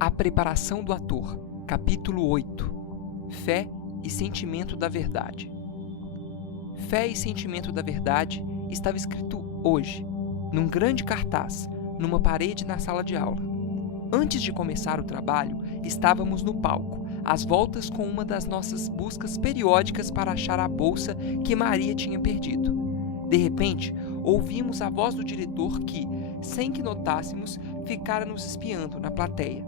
A preparação do ator. Capítulo 8. Fé e sentimento da verdade. Fé e sentimento da verdade estava escrito hoje, num grande cartaz, numa parede na sala de aula. Antes de começar o trabalho, estávamos no palco, às voltas com uma das nossas buscas periódicas para achar a bolsa que Maria tinha perdido. De repente, ouvimos a voz do diretor que, sem que notássemos, ficara nos espiando na plateia.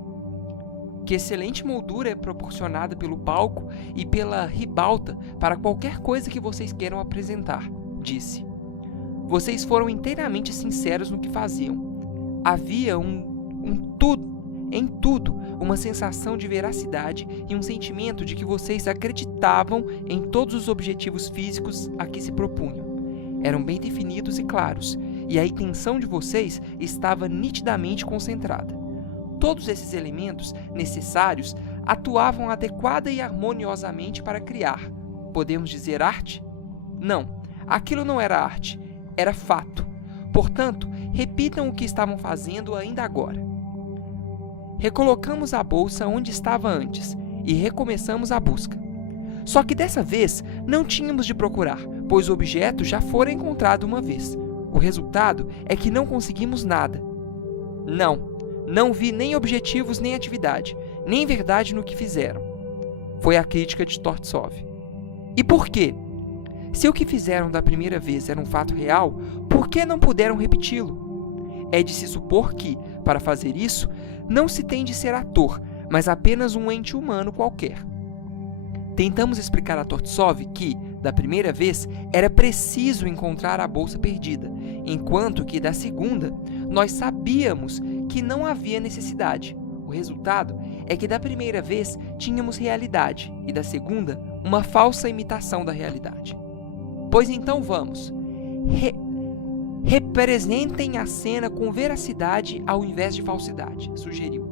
Que excelente moldura é proporcionada pelo palco e pela ribalta para qualquer coisa que vocês queiram apresentar, disse. Vocês foram inteiramente sinceros no que faziam. Havia em tudo uma sensação de veracidade e um sentimento de que vocês acreditavam em todos os objetivos físicos a que se propunham. Eram bem definidos e claros, e a intenção de vocês estava nitidamente concentrada. Todos esses elementos necessários atuavam adequada e harmoniosamente para criar, podemos dizer, arte? Não, aquilo não era arte, era fato. Portanto, repitam o que estavam fazendo ainda agora. Recolocamos a bolsa onde estava antes e recomeçamos a busca. Só que dessa vez não tínhamos de procurar, pois o objeto já fora encontrado uma vez. O resultado é que não conseguimos nada. Não vi nem objetivos nem atividade, nem verdade no que fizeram. Foi a crítica de Tortsov. E por quê? Se o que fizeram da primeira vez era um fato real, por que não puderam repeti-lo? É de se supor que, para fazer isso, não se tem de ser ator, mas apenas um ente humano qualquer. Tentamos explicar a Tortsov que, da primeira vez, era preciso encontrar a bolsa perdida, enquanto que, da segunda, nós sabíamos que não havia necessidade. O resultado é que da primeira vez tínhamos realidade e da segunda uma falsa imitação da realidade. Pois então vamos. Representem a cena com veracidade ao invés de falsidade, sugeriu.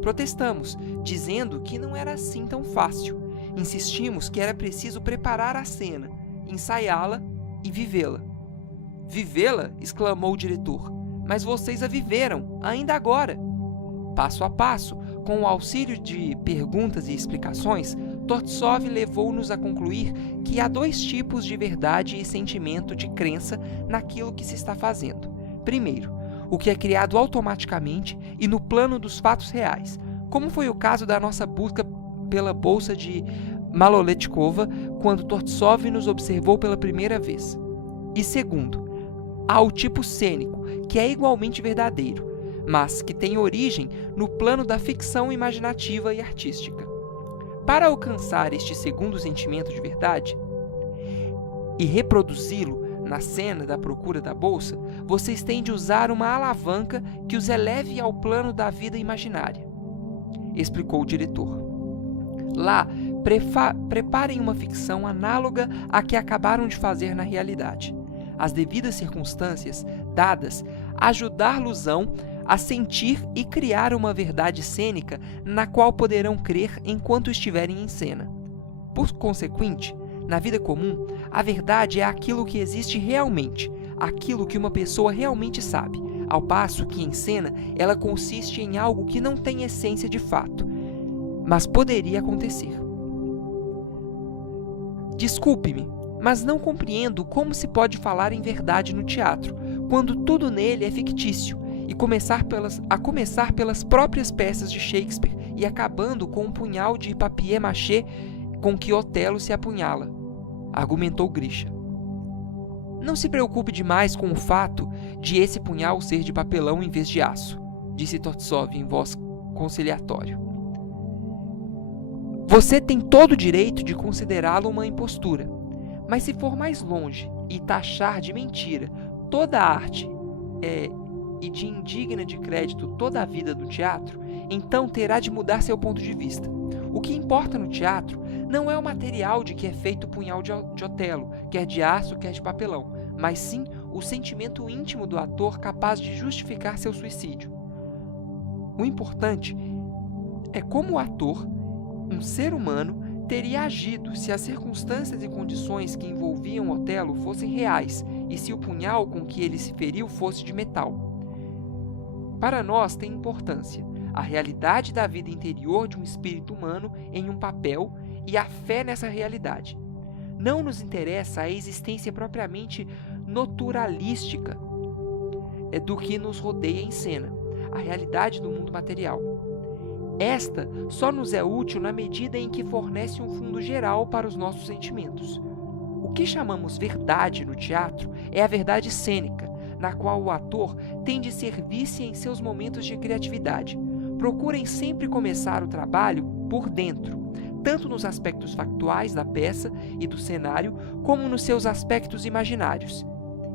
Protestamos, dizendo que não era assim tão fácil. Insistimos que era preciso preparar a cena, ensaiá-la e vivê-la. Vivê-la? Exclamou o diretor. Mas vocês a viveram, ainda agora. Passo a passo, com o auxílio de perguntas e explicações, Tortsov levou-nos a concluir que há dois tipos de verdade e sentimento de crença naquilo que se está fazendo. Primeiro, o que é criado automaticamente e no plano dos fatos reais, como foi o caso da nossa busca pela bolsa de Maloletkova quando Tortsov nos observou pela primeira vez. E segundo, há o tipo cênico, que é igualmente verdadeiro, mas que tem origem no plano da ficção imaginativa e artística. Para alcançar este segundo sentimento de verdade e reproduzi-lo na cena da procura da bolsa, vocês têm de usar uma alavanca que os eleve ao plano da vida imaginária, explicou o diretor. Lá, preparem uma ficção análoga à que acabaram de fazer na realidade. As devidas circunstâncias dadas, ajudar-los-ão a sentir e criar uma verdade cênica na qual poderão crer enquanto estiverem em cena. Por consequente, na vida comum, a verdade é aquilo que existe realmente, aquilo que uma pessoa realmente sabe, ao passo que em cena ela consiste em algo que não tem essência de fato, mas poderia acontecer. Desculpe-me, mas não compreendo como se pode falar em verdade no teatro, quando tudo nele é fictício, e começar pelas próprias peças de Shakespeare e acabando com um punhal de papier-mâché com que Otelo se apunhala, argumentou Grisha. Não se preocupe demais com o fato de esse punhal ser de papelão em vez de aço, disse Tortsov em voz conciliatória. Você tem todo o direito de considerá-lo uma impostura, mas se for mais longe e taxar de mentira toda a arte e de indigna de crédito toda a vida do teatro, então terá de mudar seu ponto de vista. O que importa no teatro não é o material de que é feito o punhal de Otelo, quer de aço, quer de papelão, mas sim o sentimento íntimo do ator capaz de justificar seu suicídio. O importante é como o ator, um ser humano, teria agido se as circunstâncias e condições que envolviam Otelo fossem reais e se o punhal com que ele se feriu fosse de metal. Para nós tem importância a realidade da vida interior de um espírito humano em um papel e a fé nessa realidade. Não nos interessa a existência propriamente naturalística do que nos rodeia em cena, a realidade do mundo material. Esta só nos é útil na medida em que fornece um fundo geral para os nossos sentimentos. O que chamamos verdade no teatro é a verdade cênica, na qual o ator tem de servir-se em seus momentos de criatividade. Procurem sempre começar o trabalho por dentro, tanto nos aspectos factuais da peça e do cenário, como nos seus aspectos imaginários.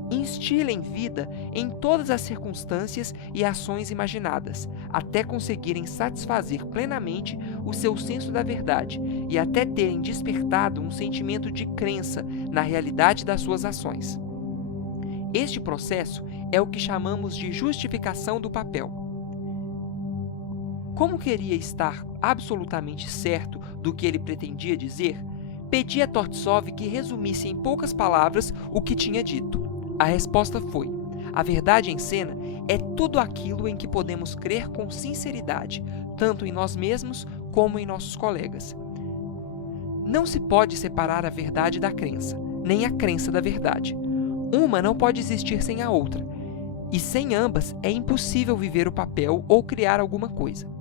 Instilem vida em todas as circunstâncias e ações imaginadas, até conseguirem satisfazer plenamente o seu senso da verdade e até terem despertado um sentimento de crença na realidade das suas ações. Este processo é o que chamamos de justificação do papel. Como queria estar absolutamente certo do que ele pretendia dizer, pedi a Tortsov que resumisse em poucas palavras o que tinha dito. A resposta foi: a verdade em cena é tudo aquilo em que podemos crer com sinceridade, tanto em nós mesmos como em nossos colegas. Não se pode separar a verdade da crença, nem a crença da verdade. Uma não pode existir sem a outra, e sem ambas é impossível viver o papel ou criar alguma coisa.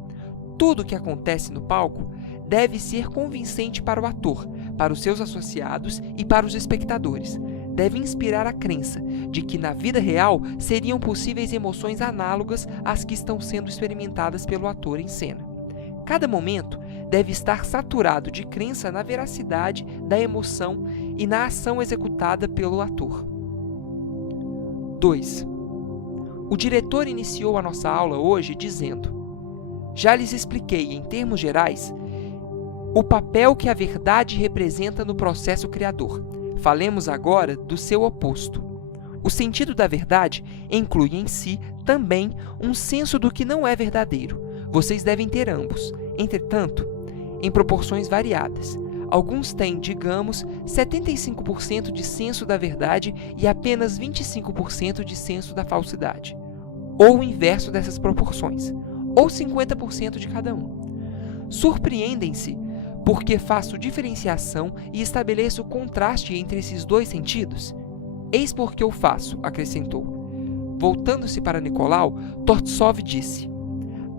Tudo o que acontece no palco deve ser convincente para o ator, para os seus associados e para os espectadores. Deve inspirar a crença de que na vida real seriam possíveis emoções análogas às que estão sendo experimentadas pelo ator em cena. Cada momento deve estar saturado de crença na veracidade da emoção e na ação executada pelo ator. 2. O diretor iniciou a nossa aula hoje dizendo: já lhes expliquei, em termos gerais, o papel que a verdade representa no processo criador. Falemos agora do seu oposto. O sentido da verdade inclui em si também um senso do que não é verdadeiro. Vocês devem ter ambos, entretanto, em proporções variadas. Alguns têm, digamos, 75% de senso da verdade e apenas 25% de senso da falsidade. Ou o inverso dessas proporções, ou 50% de cada um. Surpreendem-se porque faço diferenciação e estabeleço contraste entre esses dois sentidos? Eis por que eu faço, acrescentou. Voltando-se para Nicolau, Tortsov disse: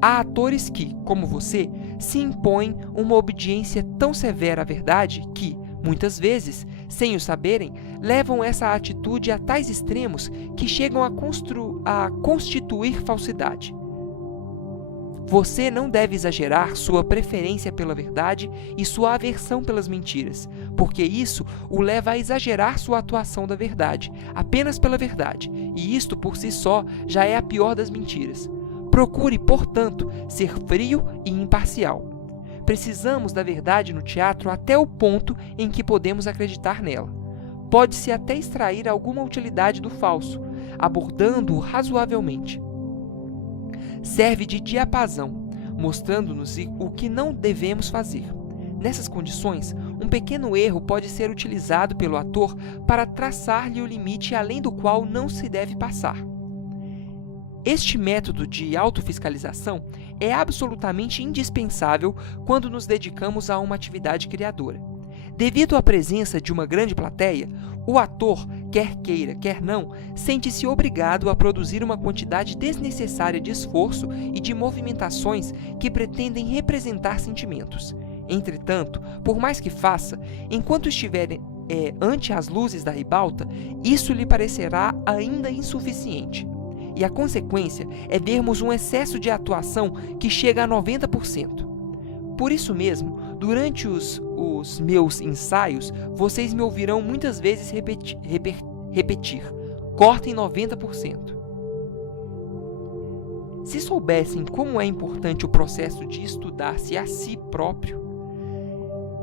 há atores que, como você, se impõem uma obediência tão severa à verdade que, muitas vezes, sem o saberem, levam essa atitude a tais extremos que chegam a constituir falsidade. Você não deve exagerar sua preferência pela verdade e sua aversão pelas mentiras, porque isso o leva a exagerar sua atuação da verdade, apenas pela verdade, e isto por si só já é a pior das mentiras. Procure, portanto, ser frio e imparcial. Precisamos da verdade no teatro até o ponto em que podemos acreditar nela. Pode-se até extrair alguma utilidade do falso, abordando-o razoavelmente. Serve de diapasão, mostrando-nos o que não devemos fazer. Nessas condições, um pequeno erro pode ser utilizado pelo ator para traçar-lhe o limite além do qual não se deve passar. Este método de autofiscalização é absolutamente indispensável quando nos dedicamos a uma atividade criadora. Devido à presença de uma grande plateia, o ator, quer queira, quer não, sente-se obrigado a produzir uma quantidade desnecessária de esforço e de movimentações que pretendem representar sentimentos. Entretanto, por mais que faça, enquanto estiver ante as luzes da ribalta, isso lhe parecerá ainda insuficiente. E a consequência é vermos um excesso de atuação que chega a 90%. Por isso mesmo, durante os meus ensaios, vocês me ouvirão muitas vezes repetir: cortem 90%. Se soubessem como é importante o processo de estudar-se a si próprio,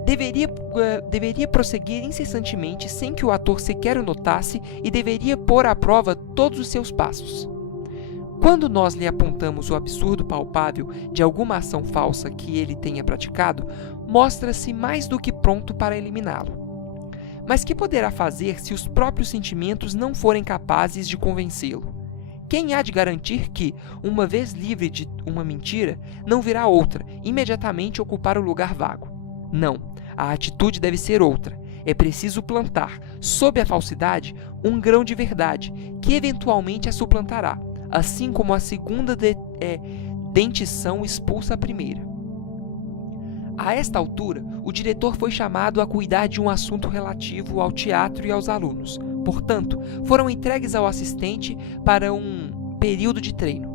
deveria prosseguir incessantemente sem que o ator sequer o notasse e deveria pôr à prova todos os seus passos. Quando nós lhe apontamos o absurdo palpável de alguma ação falsa que ele tenha praticado, mostra-se mais do que pronto para eliminá-lo. Mas que poderá fazer se os próprios sentimentos não forem capazes de convencê-lo? Quem há de garantir que, uma vez livre de uma mentira, não virá outra, imediatamente ocupar o lugar vago? Não, a atitude deve ser outra. É preciso plantar, sob a falsidade, um grão de verdade, que eventualmente a suplantará, assim como a segunda dentição expulsa a primeira. A esta altura, o diretor foi chamado a cuidar de um assunto relativo ao teatro e aos alunos. Portanto, foram entregues ao assistente para um período de treino.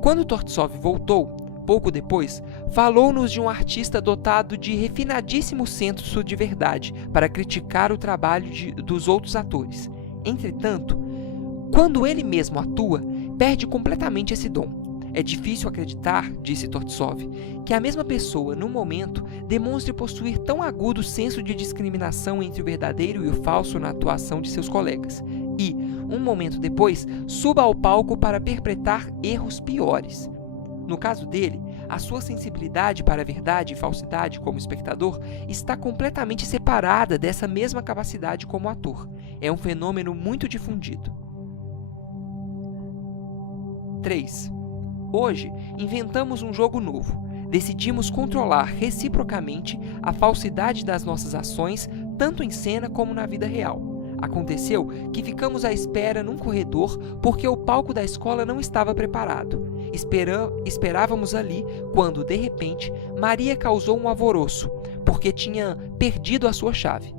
Quando Tortsov voltou, pouco depois, falou-nos de um artista dotado de refinadíssimo senso de verdade para criticar o trabalho dos outros atores. Entretanto, quando ele mesmo atua, perde completamente esse dom. É difícil acreditar, disse Tortsov, que a mesma pessoa, num momento, demonstre possuir tão agudo senso de discriminação entre o verdadeiro e o falso na atuação de seus colegas, e, um momento depois, suba ao palco para perpetrar erros piores. No caso dele, a sua sensibilidade para a verdade e falsidade como espectador está completamente separada dessa mesma capacidade como ator. É um fenômeno muito difundido. 3. Hoje, inventamos um jogo novo. Decidimos controlar reciprocamente a falsidade das nossas ações, tanto em cena como na vida real. Aconteceu que ficamos à espera num corredor porque o palco da escola não estava preparado. Esperávamos ali quando, de repente, Maria causou um alvoroço, porque tinha perdido a sua chave.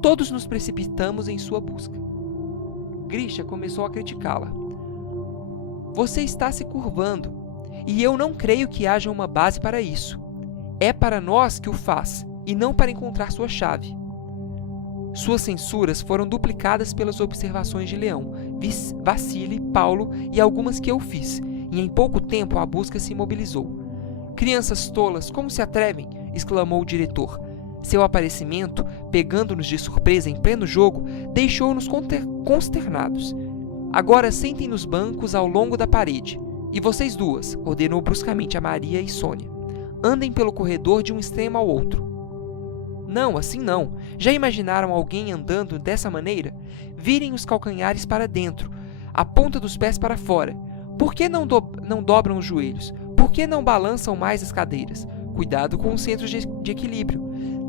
Todos nos precipitamos em sua busca. Grisha começou a criticá-la. Você está se curvando, e eu não creio que haja uma base para isso. É para nós que o faz, e não para encontrar sua chave. Suas censuras foram duplicadas pelas observações de Leão, Vassili, Paulo e algumas que eu fiz, e em pouco tempo a busca se imobilizou. Crianças tolas, como se atrevem? Exclamou o diretor. Seu aparecimento, pegando-nos de surpresa em pleno jogo, deixou-nos consternados. Agora sentem nos bancos ao longo da parede. E vocês duas, ordenou bruscamente a Maria e Sônia. Andem pelo corredor de um extremo ao outro. Não, assim não. Já imaginaram alguém andando dessa maneira? Virem os calcanhares para dentro, a ponta dos pés para fora. Por que não dobram os joelhos? Por que não balançam mais as cadeiras? Cuidado com os centros de equilíbrio.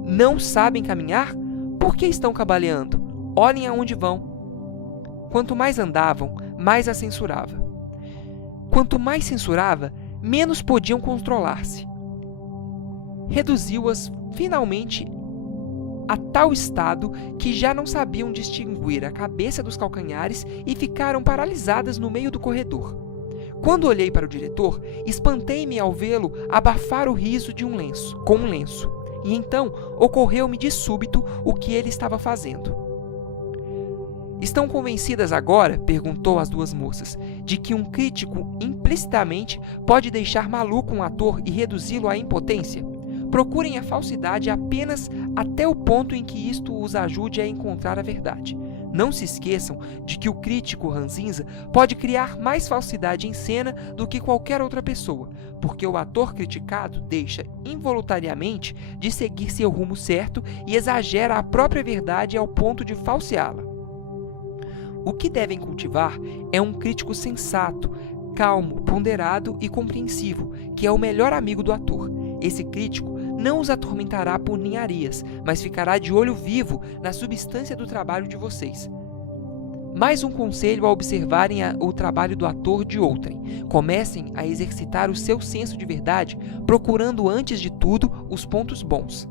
Não sabem caminhar? Por que estão cambaleando? Olhem aonde vão. Quanto mais andavam, mais a censurava. Quanto mais censurava, menos podiam controlar-se. Reduziu-as, finalmente, a tal estado que já não sabiam distinguir a cabeça dos calcanhares e ficaram paralisadas no meio do corredor. Quando olhei para o diretor, espantei-me ao vê-lo abafar o riso com um lenço, e então ocorreu-me de súbito o que ele estava fazendo. Estão convencidas agora, perguntou às duas moças, de que um crítico implicitamente pode deixar maluco um ator e reduzi-lo à impotência? Procurem a falsidade apenas até o ponto em que isto os ajude a encontrar a verdade. Não se esqueçam de que o crítico ranzinza pode criar mais falsidade em cena do que qualquer outra pessoa, porque o ator criticado deixa involuntariamente de seguir seu rumo certo e exagera a própria verdade ao ponto de falseá-la. O que devem cultivar é um crítico sensato, calmo, ponderado e compreensivo, que é o melhor amigo do ator. Esse crítico não os atormentará por ninharias, mas ficará de olho vivo na substância do trabalho de vocês. Mais um conselho a observarem o trabalho do ator de outrem. Comecem a exercitar o seu senso de verdade, procurando antes de tudo os pontos bons.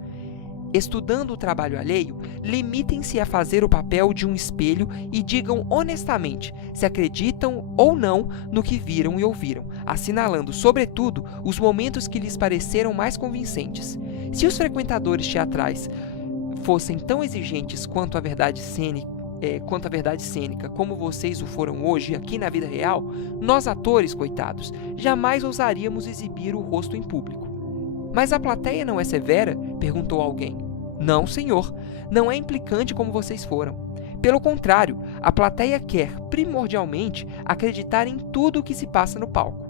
Estudando o trabalho alheio, limitem-se a fazer o papel de um espelho e digam honestamente se acreditam ou não no que viram e ouviram, assinalando, sobretudo, os momentos que lhes pareceram mais convincentes. Se os frequentadores teatrais fossem tão exigentes quanto a verdade cênica como vocês o foram hoje aqui na vida real, nós atores, coitados, jamais ousaríamos exibir o rosto em público. Mas a plateia não é severa? Perguntou alguém. Não, senhor. Não é implicante como vocês foram. Pelo contrário, a plateia quer, primordialmente, acreditar em tudo o que se passa no palco.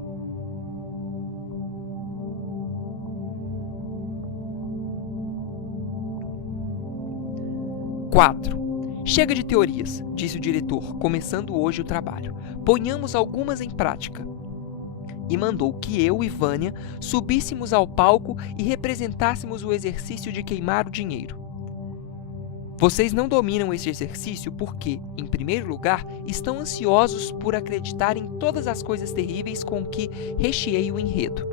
4. Chega de teorias, disse o diretor, começando hoje o trabalho. Ponhamos algumas em prática. E mandou que eu e Vânia subíssemos ao palco e representássemos o exercício de queimar o dinheiro. Vocês não dominam este exercício porque, em primeiro lugar, estão ansiosos por acreditar em todas as coisas terríveis com que recheei o enredo.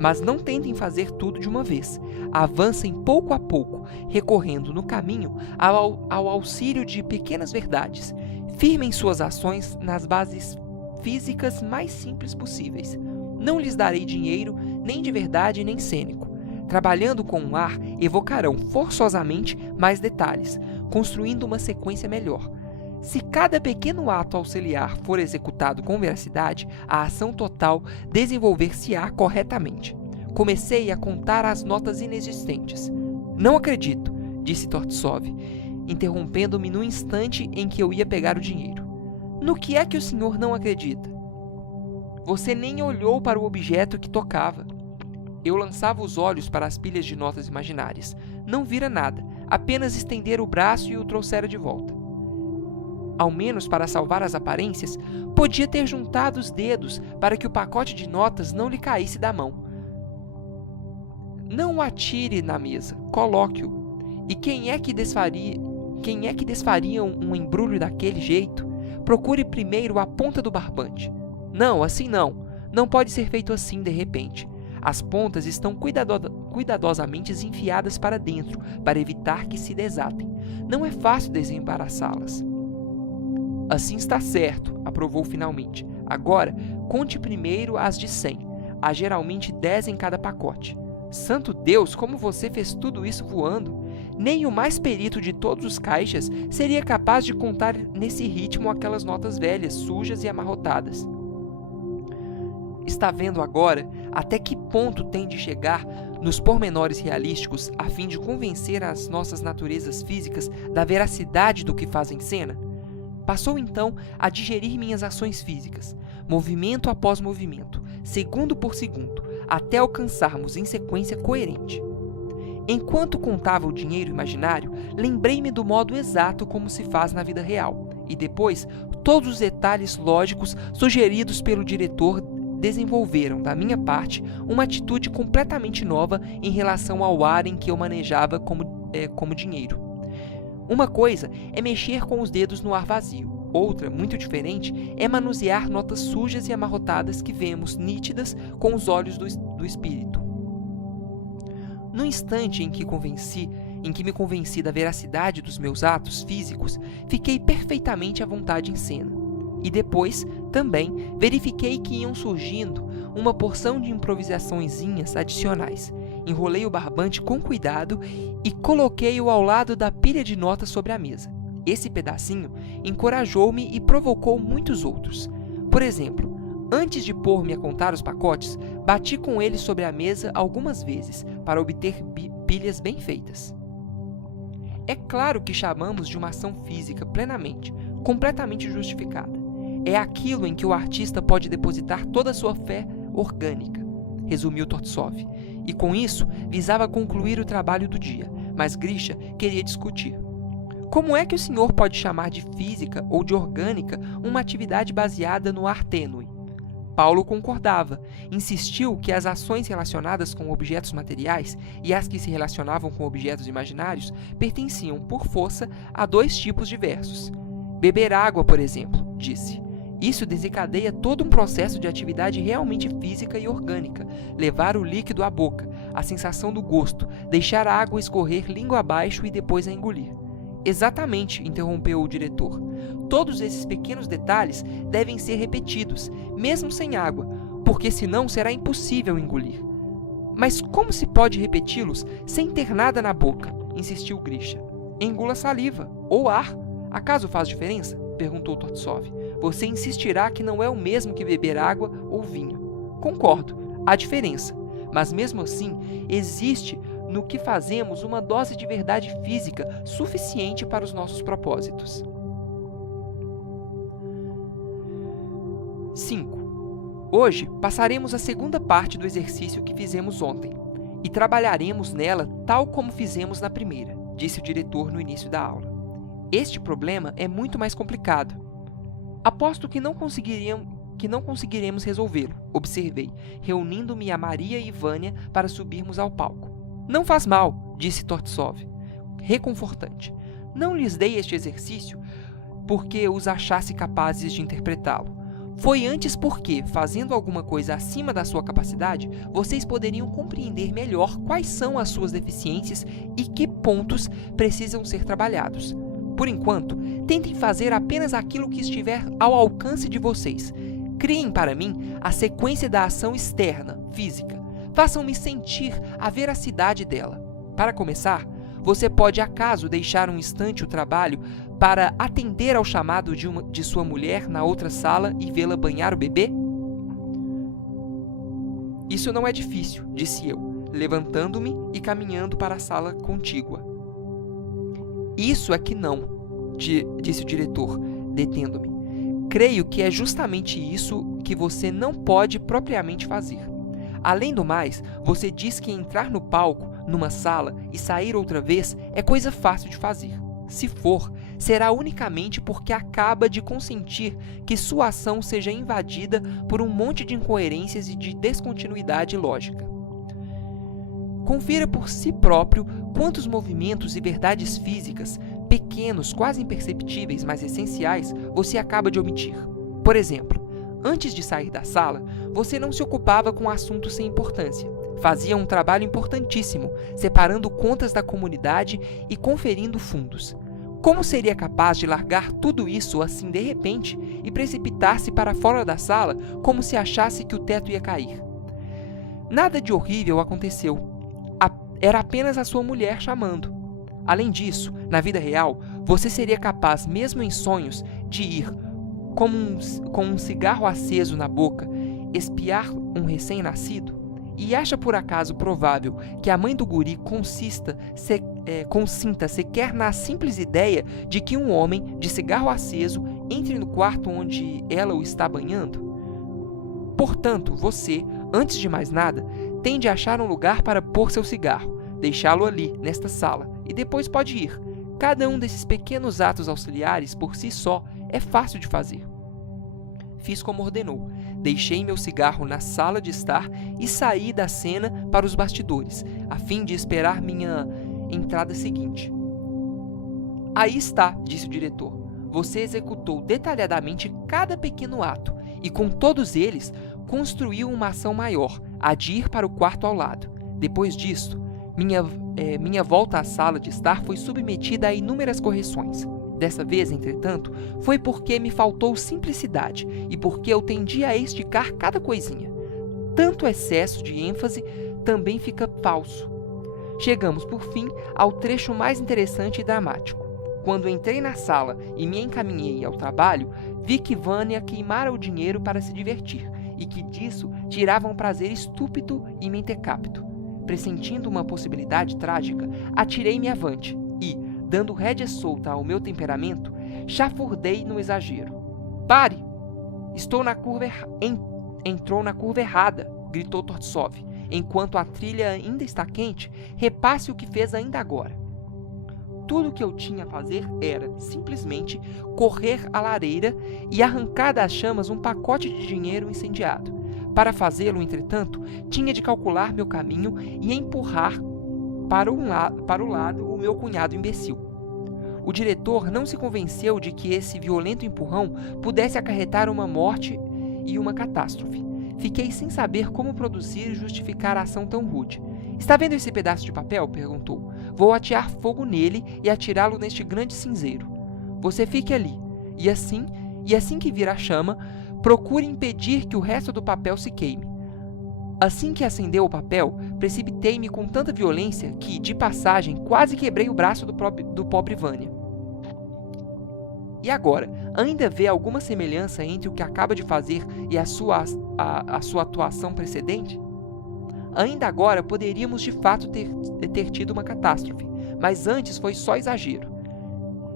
Mas não tentem fazer tudo de uma vez. Avancem pouco a pouco, recorrendo no caminho ao auxílio de pequenas verdades. Firmem suas ações nas bases físicas mais simples possíveis. Não lhes darei dinheiro, nem de verdade, nem cênico. Trabalhando com o ar, evocarão forçosamente mais detalhes, construindo uma sequência melhor. Se cada pequeno ato auxiliar for executado com veracidade, a ação total desenvolver-se-á corretamente. Comecei a contar as notas inexistentes. Não acredito, disse Tortsov, interrompendo-me no instante em que eu ia pegar o dinheiro. No que é que o senhor não acredita? Você nem olhou para o objeto que tocava. Eu lançava os olhos para as pilhas de notas imaginárias. Não vira nada, apenas estendera o braço e o trouxera de volta. Ao menos para salvar as aparências, podia ter juntado os dedos para que o pacote de notas não lhe caísse da mão. Não o atire na mesa, coloque-o. E quem é que desfaria um embrulho daquele jeito? Procure primeiro a ponta do barbante. Não, assim não. Não pode ser feito assim de repente. As pontas estão cuidadosamente enfiadas para dentro, para evitar que se desatem. Não é fácil desembaraçá-las. Assim está certo, aprovou finalmente. Agora, conte primeiro as de 100. Há geralmente 10 em cada pacote. Santo Deus, como você fez tudo isso voando? Nem o mais perito de todos os caixas seria capaz de contar nesse ritmo aquelas notas velhas, sujas e amarrotadas. Está vendo agora até que ponto tem de chegar nos pormenores realísticos a fim de convencer as nossas naturezas físicas da veracidade do que faz em cena? Passou então a digerir minhas ações físicas, movimento após movimento, segundo por segundo, até alcançarmos em sequência coerente. Enquanto contava o dinheiro imaginário, lembrei-me do modo exato como se faz na vida real, e depois todos os detalhes lógicos sugeridos pelo diretor desenvolveram, da minha parte, uma atitude completamente nova em relação ao ar em que eu manejava como dinheiro. Uma coisa é mexer com os dedos no ar vazio. Outra, muito diferente, é manusear notas sujas e amarrotadas que vemos nítidas com os olhos do espírito. No instante em que me convenci da veracidade dos meus atos físicos, fiquei perfeitamente à vontade em cena. E depois, também, verifiquei que iam surgindo uma porção de improvisaçõezinhas adicionais. Enrolei o barbante com cuidado e coloquei-o ao lado da pilha de notas sobre a mesa. Esse pedacinho encorajou-me e provocou muitos outros. Por exemplo, antes de pôr-me a contar os pacotes, bati com eles sobre a mesa algumas vezes para obter pilhas bem feitas. É claro que chamamos de uma ação física completamente justificada. É aquilo em que o artista pode depositar toda a sua fé orgânica, resumiu Tortsov, e com isso visava concluir o trabalho do dia, mas Grisha queria discutir. Como é que o senhor pode chamar de física ou de orgânica uma atividade baseada no ar tênue? Paulo concordava, insistiu que as ações relacionadas com objetos materiais e as que se relacionavam com objetos imaginários pertenciam, por força, a dois tipos diversos. Beber água, por exemplo, disse. Isso desencadeia todo um processo de atividade realmente física e orgânica. Levar o líquido à boca, a sensação do gosto, deixar a água escorrer língua abaixo e depois a engolir. Exatamente, interrompeu o diretor. Todos esses pequenos detalhes devem ser repetidos, mesmo sem água, porque senão será impossível engolir. Mas como se pode repeti-los sem ter nada na boca? Insistiu Grisha. Engula saliva, ou ar. Acaso faz diferença? Perguntou Tortsov. Você insistirá que não é o mesmo que beber água ou vinho. Concordo, há diferença, mas mesmo assim existe no que fazemos uma dose de verdade física suficiente para os nossos propósitos. 5. Hoje passaremos a segunda parte do exercício que fizemos ontem e trabalharemos nela tal como fizemos na primeira, disse o diretor no início da aula. Este problema é muito mais complicado. Aposto que não conseguiremos resolvê-lo, observei, reunindo-me a Maria e Vânia para subirmos ao palco. Não faz mal, disse Tortsov, reconfortante. Não lhes dei este exercício porque os achasse capazes de interpretá-lo. Foi antes porque, fazendo alguma coisa acima da sua capacidade, vocês poderiam compreender melhor quais são as suas deficiências e que pontos precisam ser trabalhados. Por enquanto, tentem fazer apenas aquilo que estiver ao alcance de vocês. Criem para mim a sequência da ação externa, física. Façam-me sentir a veracidade dela. Para começar, você pode acaso deixar um instante o trabalho para atender ao chamado de sua mulher na outra sala e vê-la banhar o bebê? Isso não é difícil, disse eu, levantando-me e caminhando para a sala contígua. Isso é que não, disse o diretor, detendo-me. Creio que é justamente isso que você não pode propriamente fazer. Além do mais, você diz que entrar no palco, numa sala, e sair outra vez é coisa fácil de fazer. Se for, será unicamente porque acaba de consentir que sua ação seja invadida por um monte de incoerências e de descontinuidade lógica. Confira por si próprio quantos movimentos e verdades físicas, pequenos, quase imperceptíveis, mas essenciais, você acaba de omitir. Por exemplo, antes de sair da sala, você não se ocupava com assuntos sem importância. Fazia um trabalho importantíssimo, separando contas da comunidade e conferindo fundos. Como seria capaz de largar tudo isso assim de repente e precipitar-se para fora da sala como se achasse que o teto ia cair? Nada de horrível aconteceu. Era apenas a sua mulher chamando. Além disso, na vida real, você seria capaz, mesmo em sonhos, de ir, com um cigarro aceso na boca, espiar um recém-nascido? E acha por acaso provável que a mãe do guri consinta sequer na simples ideia de que um homem de cigarro aceso entre no quarto onde ela o está banhando? Portanto, você, antes de mais nada, tem de achar um lugar para pôr seu cigarro, deixá-lo ali, nesta sala, e depois pode ir. Cada um desses pequenos atos auxiliares, por si só, é fácil de fazer. Fiz como ordenou. Deixei meu cigarro na sala de estar e saí da cena para os bastidores, a fim de esperar minha entrada seguinte. Aí está, disse o diretor. Você executou detalhadamente cada pequeno ato e, com todos eles, construiu uma ação maior, a de ir para o quarto ao lado. Depois disto, minha volta à sala de estar foi submetida a inúmeras correções. Dessa vez, entretanto, foi porque me faltou simplicidade e porque eu tendia a esticar cada coisinha. Tanto excesso de ênfase também fica falso. Chegamos, por fim, ao trecho mais interessante e dramático. Quando entrei na sala e me encaminhei ao trabalho, vi que Vânia queimara o dinheiro para se divertir e que disso tirava um prazer estúpido e mentecapto. Pressentindo uma possibilidade trágica, atirei-me avante e, dando rédea solta ao meu temperamento, chafurdei no exagero. Pare! Entrou na curva errada, gritou Tortsov. Enquanto a trilha ainda está quente, repasse o que fez ainda agora. Tudo o que eu tinha a fazer era, simplesmente, correr à lareira e arrancar das chamas um pacote de dinheiro incendiado. Para fazê-lo, entretanto, tinha de calcular meu caminho e empurrar para o lado o meu cunhado imbecil. O diretor não se convenceu de que esse violento empurrão pudesse acarretar uma morte e uma catástrofe. Fiquei sem saber como produzir e justificar a ação tão rude. Está vendo esse pedaço de papel? Perguntou. Vou atear fogo nele e atirá-lo neste grande cinzeiro. Você fique ali, e assim que vir a chama, procure impedir que o resto do papel se queime. Assim que acendeu o papel, precipitei-me com tanta violência que, de passagem, quase quebrei o braço do pobre Vânia. E agora, ainda vê alguma semelhança entre o que acaba de fazer e a sua atuação precedente? Ainda agora poderíamos de fato ter tido uma catástrofe, mas antes foi só exagero.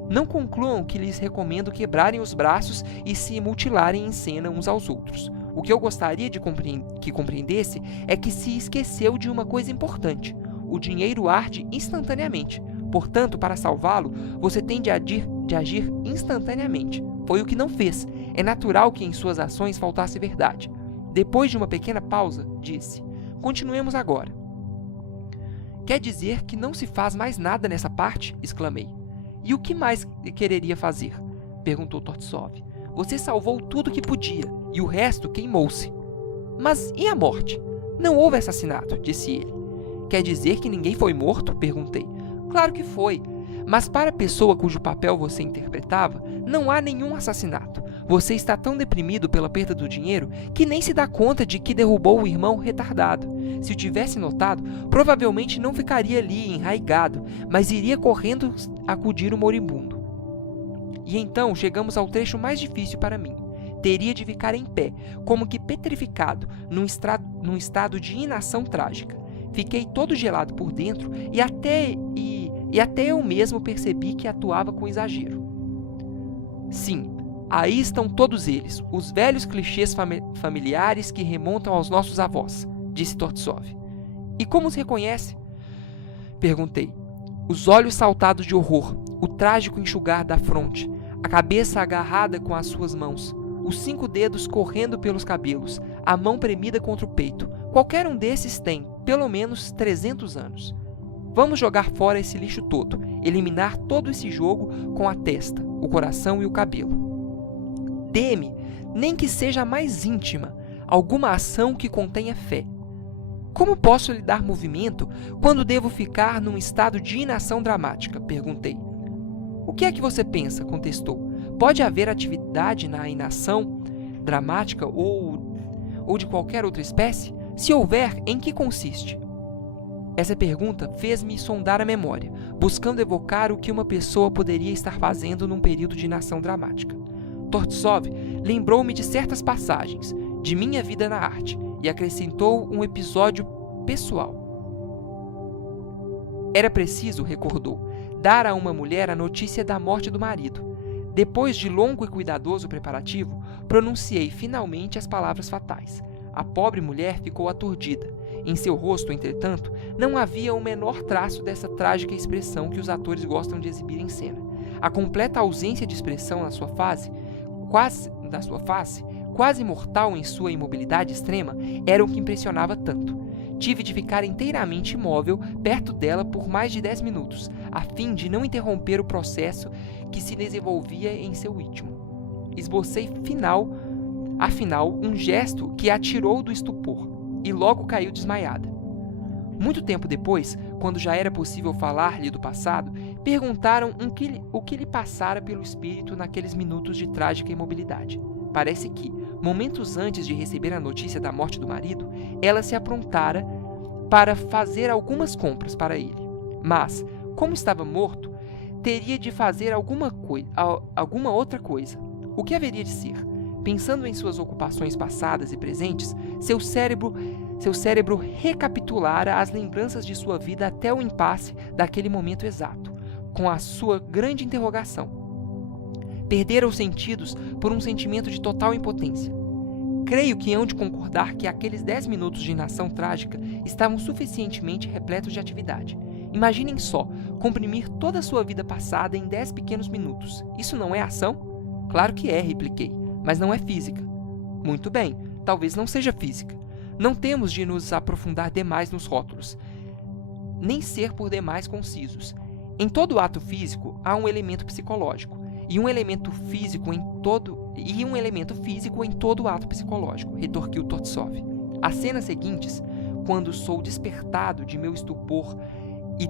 Não concluam que lhes recomendo quebrarem os braços e se mutilarem em cena uns aos outros. O que eu gostaria que compreendesse é que se esqueceu de uma coisa importante. O dinheiro arde instantaneamente. Portanto, para salvá-lo, você tem de agir instantaneamente. Foi o que não fez. É natural que em suas ações faltasse verdade. Depois de uma pequena pausa, disse: continuemos agora. Quer dizer que não se faz mais nada nessa parte? Exclamei. E o que mais quereria fazer? Perguntou Tortsov. Você salvou tudo que podia, e o resto queimou-se. Mas e a morte? Não houve assassinato, disse ele. Quer dizer que ninguém foi morto? Perguntei. Claro que foi, mas para a pessoa cujo papel você interpretava, não há nenhum assassinato. Você está tão deprimido pela perda do dinheiro que nem se dá conta de que derrubou o irmão retardado. Se o tivesse notado, provavelmente não ficaria ali enraigado, mas iria correndo acudir o moribundo. E então chegamos ao trecho mais difícil para mim. Teria de ficar em pé, como que petrificado, num estado de inação trágica. Fiquei todo gelado por dentro e até eu mesmo percebi que atuava com exagero. Sim, aí estão todos eles, os velhos clichês familiares que remontam aos nossos avós, disse Tortsov. E como os reconhece? Perguntei. Os olhos saltados de horror, o trágico enxugar da fronte, a cabeça agarrada com as suas mãos, os 5 dedos correndo pelos cabelos, a mão premida contra o peito. Qualquer um desses tem, pelo menos, 300 anos. Vamos jogar fora esse lixo todo, eliminar todo esse jogo com a testa, o coração e o cabelo. Dê-me, nem que seja a mais íntima, alguma ação que contenha fé. Como posso lhe dar movimento quando devo ficar num estado de inação dramática? Perguntei. O que é que você pensa? Contestou. Pode haver atividade na inação dramática ou de qualquer outra espécie? Se houver, em que consiste? Essa pergunta fez-me sondar a memória, buscando evocar o que uma pessoa poderia estar fazendo num período de inação dramática. Tortsov lembrou-me de certas passagens de minha vida na arte e acrescentou um episódio pessoal. Era preciso, recordou, dar a uma mulher a notícia da morte do marido. Depois de longo e cuidadoso preparativo, pronunciei finalmente as palavras fatais. A pobre mulher ficou aturdida. Em seu rosto, entretanto, não havia o menor traço dessa trágica expressão que os atores gostam de exibir em cena. A completa ausência de expressão na sua face, quase mortal em sua imobilidade extrema, era o que impressionava tanto. Tive de ficar inteiramente imóvel perto dela por mais de 10 minutos, a fim de não interromper o processo que se desenvolvia em seu íntimo. Esbocei afinal, um gesto que a tirou do estupor, e logo caiu desmaiada. Muito tempo depois, quando já era possível falar-lhe do passado, perguntaram o que lhe passara pelo espírito naqueles minutos de trágica imobilidade. Parece que, momentos antes de receber a notícia da morte do marido, ela se aprontara para fazer algumas compras para ele. Mas, como estava morto, teria de fazer alguma outra coisa. O que haveria de ser? Pensando em suas ocupações passadas e presentes, seu cérebro recapitulara as lembranças de sua vida até o impasse daquele momento exato, com a sua grande interrogação. Perdera os sentidos por um sentimento de total impotência. Creio que hão de concordar que aqueles 10 minutos de inação trágica estavam suficientemente repletos de atividade. Imaginem só, comprimir toda a sua vida passada em 10 pequenos minutos. Isso não é ação? Claro que é, repliquei, mas não é física. Muito bem, talvez não seja física. Não temos de nos aprofundar demais nos rótulos, nem ser por demais concisos. Em todo ato físico há um elemento psicológico, e um elemento físico em todo ato psicológico, retorquiu Tortsov. As cenas seguintes, quando sou despertado de meu estupor e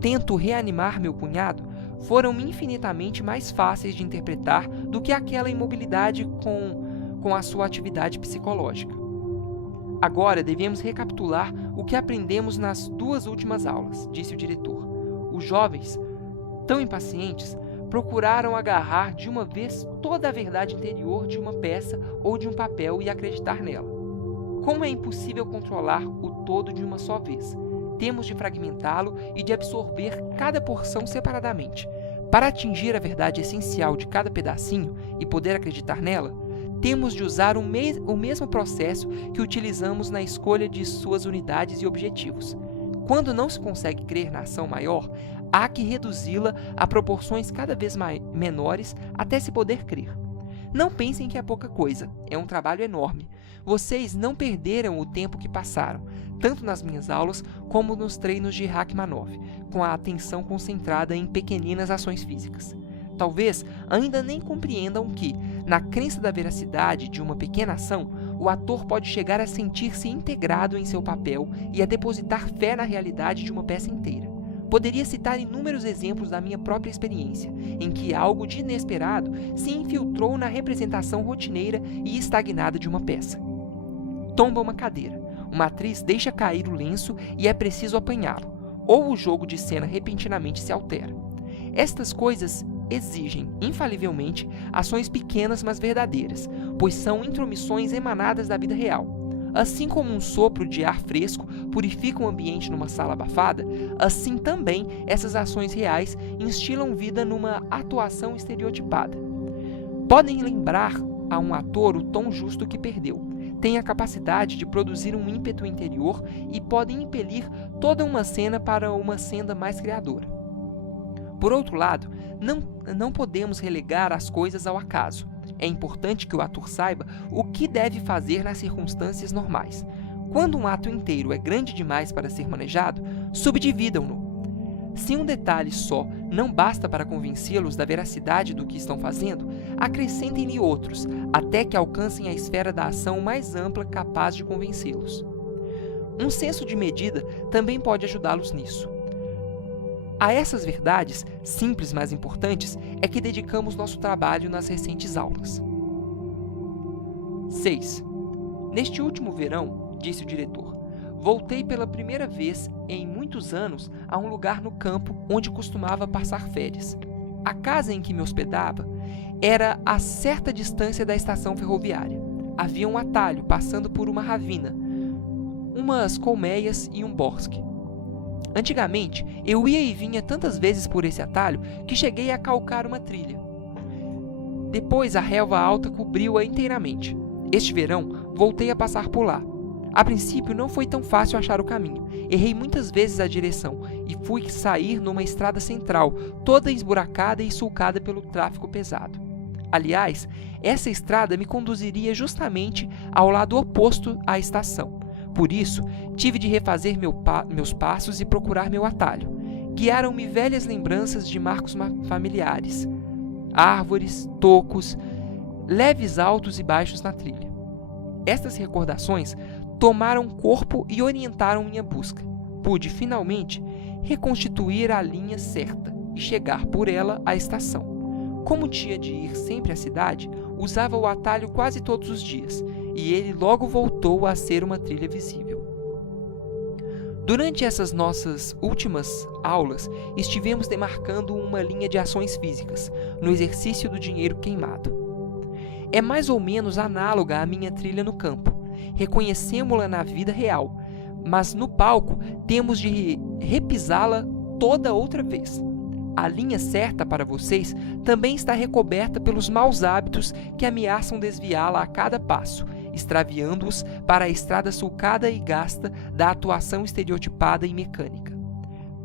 tento reanimar meu cunhado, foram-me infinitamente mais fáceis de interpretar do que aquela imobilidade com a sua atividade psicológica. Agora devemos recapitular o que aprendemos nas 2 últimas aulas, disse o diretor. Os jovens, tão impacientes, procuraram agarrar de uma vez toda a verdade interior de uma peça ou de um papel e acreditar nela. Como é impossível controlar o todo de uma só vez, temos de fragmentá-lo e de absorver cada porção separadamente. Para atingir a verdade essencial de cada pedacinho e poder acreditar nela, temos de usar o mesmo processo que utilizamos na escolha de suas unidades e objetivos. Quando não se consegue crer na ação maior, há que reduzi-la a proporções cada vez menores até se poder crer. Não pensem que é pouca coisa, é um trabalho enorme. Vocês não perderam o tempo que passaram, tanto nas minhas aulas como nos treinos de Rachmaninoff, com a atenção concentrada em pequeninas ações físicas. Talvez ainda nem compreendam que, na crença da veracidade de uma pequena ação, o ator pode chegar a sentir-se integrado em seu papel e a depositar fé na realidade de uma peça inteira. Poderia citar inúmeros exemplos da minha própria experiência, em que algo de inesperado se infiltrou na representação rotineira e estagnada de uma peça. Tomba uma cadeira, uma atriz deixa cair o lenço e é preciso apanhá-lo, ou o jogo de cena repentinamente se altera. Estas coisas exigem, infalivelmente, ações pequenas mas verdadeiras, pois são intromissões emanadas da vida real. Assim como um sopro de ar fresco purifica o ambiente numa sala abafada, assim também essas ações reais instilam vida numa atuação estereotipada. Podem lembrar a um ator o tom justo que perdeu, têm a capacidade de produzir um ímpeto interior e podem impelir toda uma cena para uma senda mais criadora. Por outro lado, não podemos relegar as coisas ao acaso. É importante que o ator saiba o que deve fazer nas circunstâncias normais. Quando um ato inteiro é grande demais para ser manejado, subdividam-no. Se um detalhe só não basta para convencê-los da veracidade do que estão fazendo, acrescentem-lhe outros, até que alcancem a esfera da ação mais ampla capaz de convencê-los. Um senso de medida também pode ajudá-los nisso. A essas verdades, simples mas importantes, é que dedicamos nosso trabalho nas recentes aulas. 6. Neste último verão, disse o diretor, voltei pela primeira vez em muitos anos a um lugar no campo onde costumava passar férias. A casa em que me hospedava era a certa distância da estação ferroviária. Havia um atalho passando por uma ravina, umas colmeias e um bosque. Antigamente, eu ia e vinha tantas vezes por esse atalho que cheguei a calcar uma trilha. Depois a relva alta cobriu-a inteiramente. Este verão, voltei a passar por lá. A princípio, não foi tão fácil achar o caminho. Errei muitas vezes a direção e fui sair numa estrada central, toda esburacada e sulcada pelo tráfego pesado. Aliás, essa estrada me conduziria justamente ao lado oposto à estação. Por isso, tive de refazer meus passos e procurar meu atalho. Guiaram-me velhas lembranças de marcos familiares. Árvores, tocos, leves altos e baixos na trilha. Estas recordações tomaram corpo e orientaram minha busca. Pude, finalmente, reconstituir a linha certa e chegar por ela à estação. Como tinha de ir sempre à cidade, usava o atalho quase todos os dias, e ele logo voltou a ser uma trilha visível. Durante essas nossas últimas aulas, estivemos demarcando uma linha de ações físicas, no exercício do dinheiro queimado. É mais ou menos análoga à minha trilha no campo. Reconhecemos-la na vida real, mas no palco temos de repisá-la toda outra vez. A linha certa para vocês também está recoberta pelos maus hábitos que ameaçam desviá-la a cada passo, extraviando-os para a estrada sulcada e gasta da atuação estereotipada e mecânica.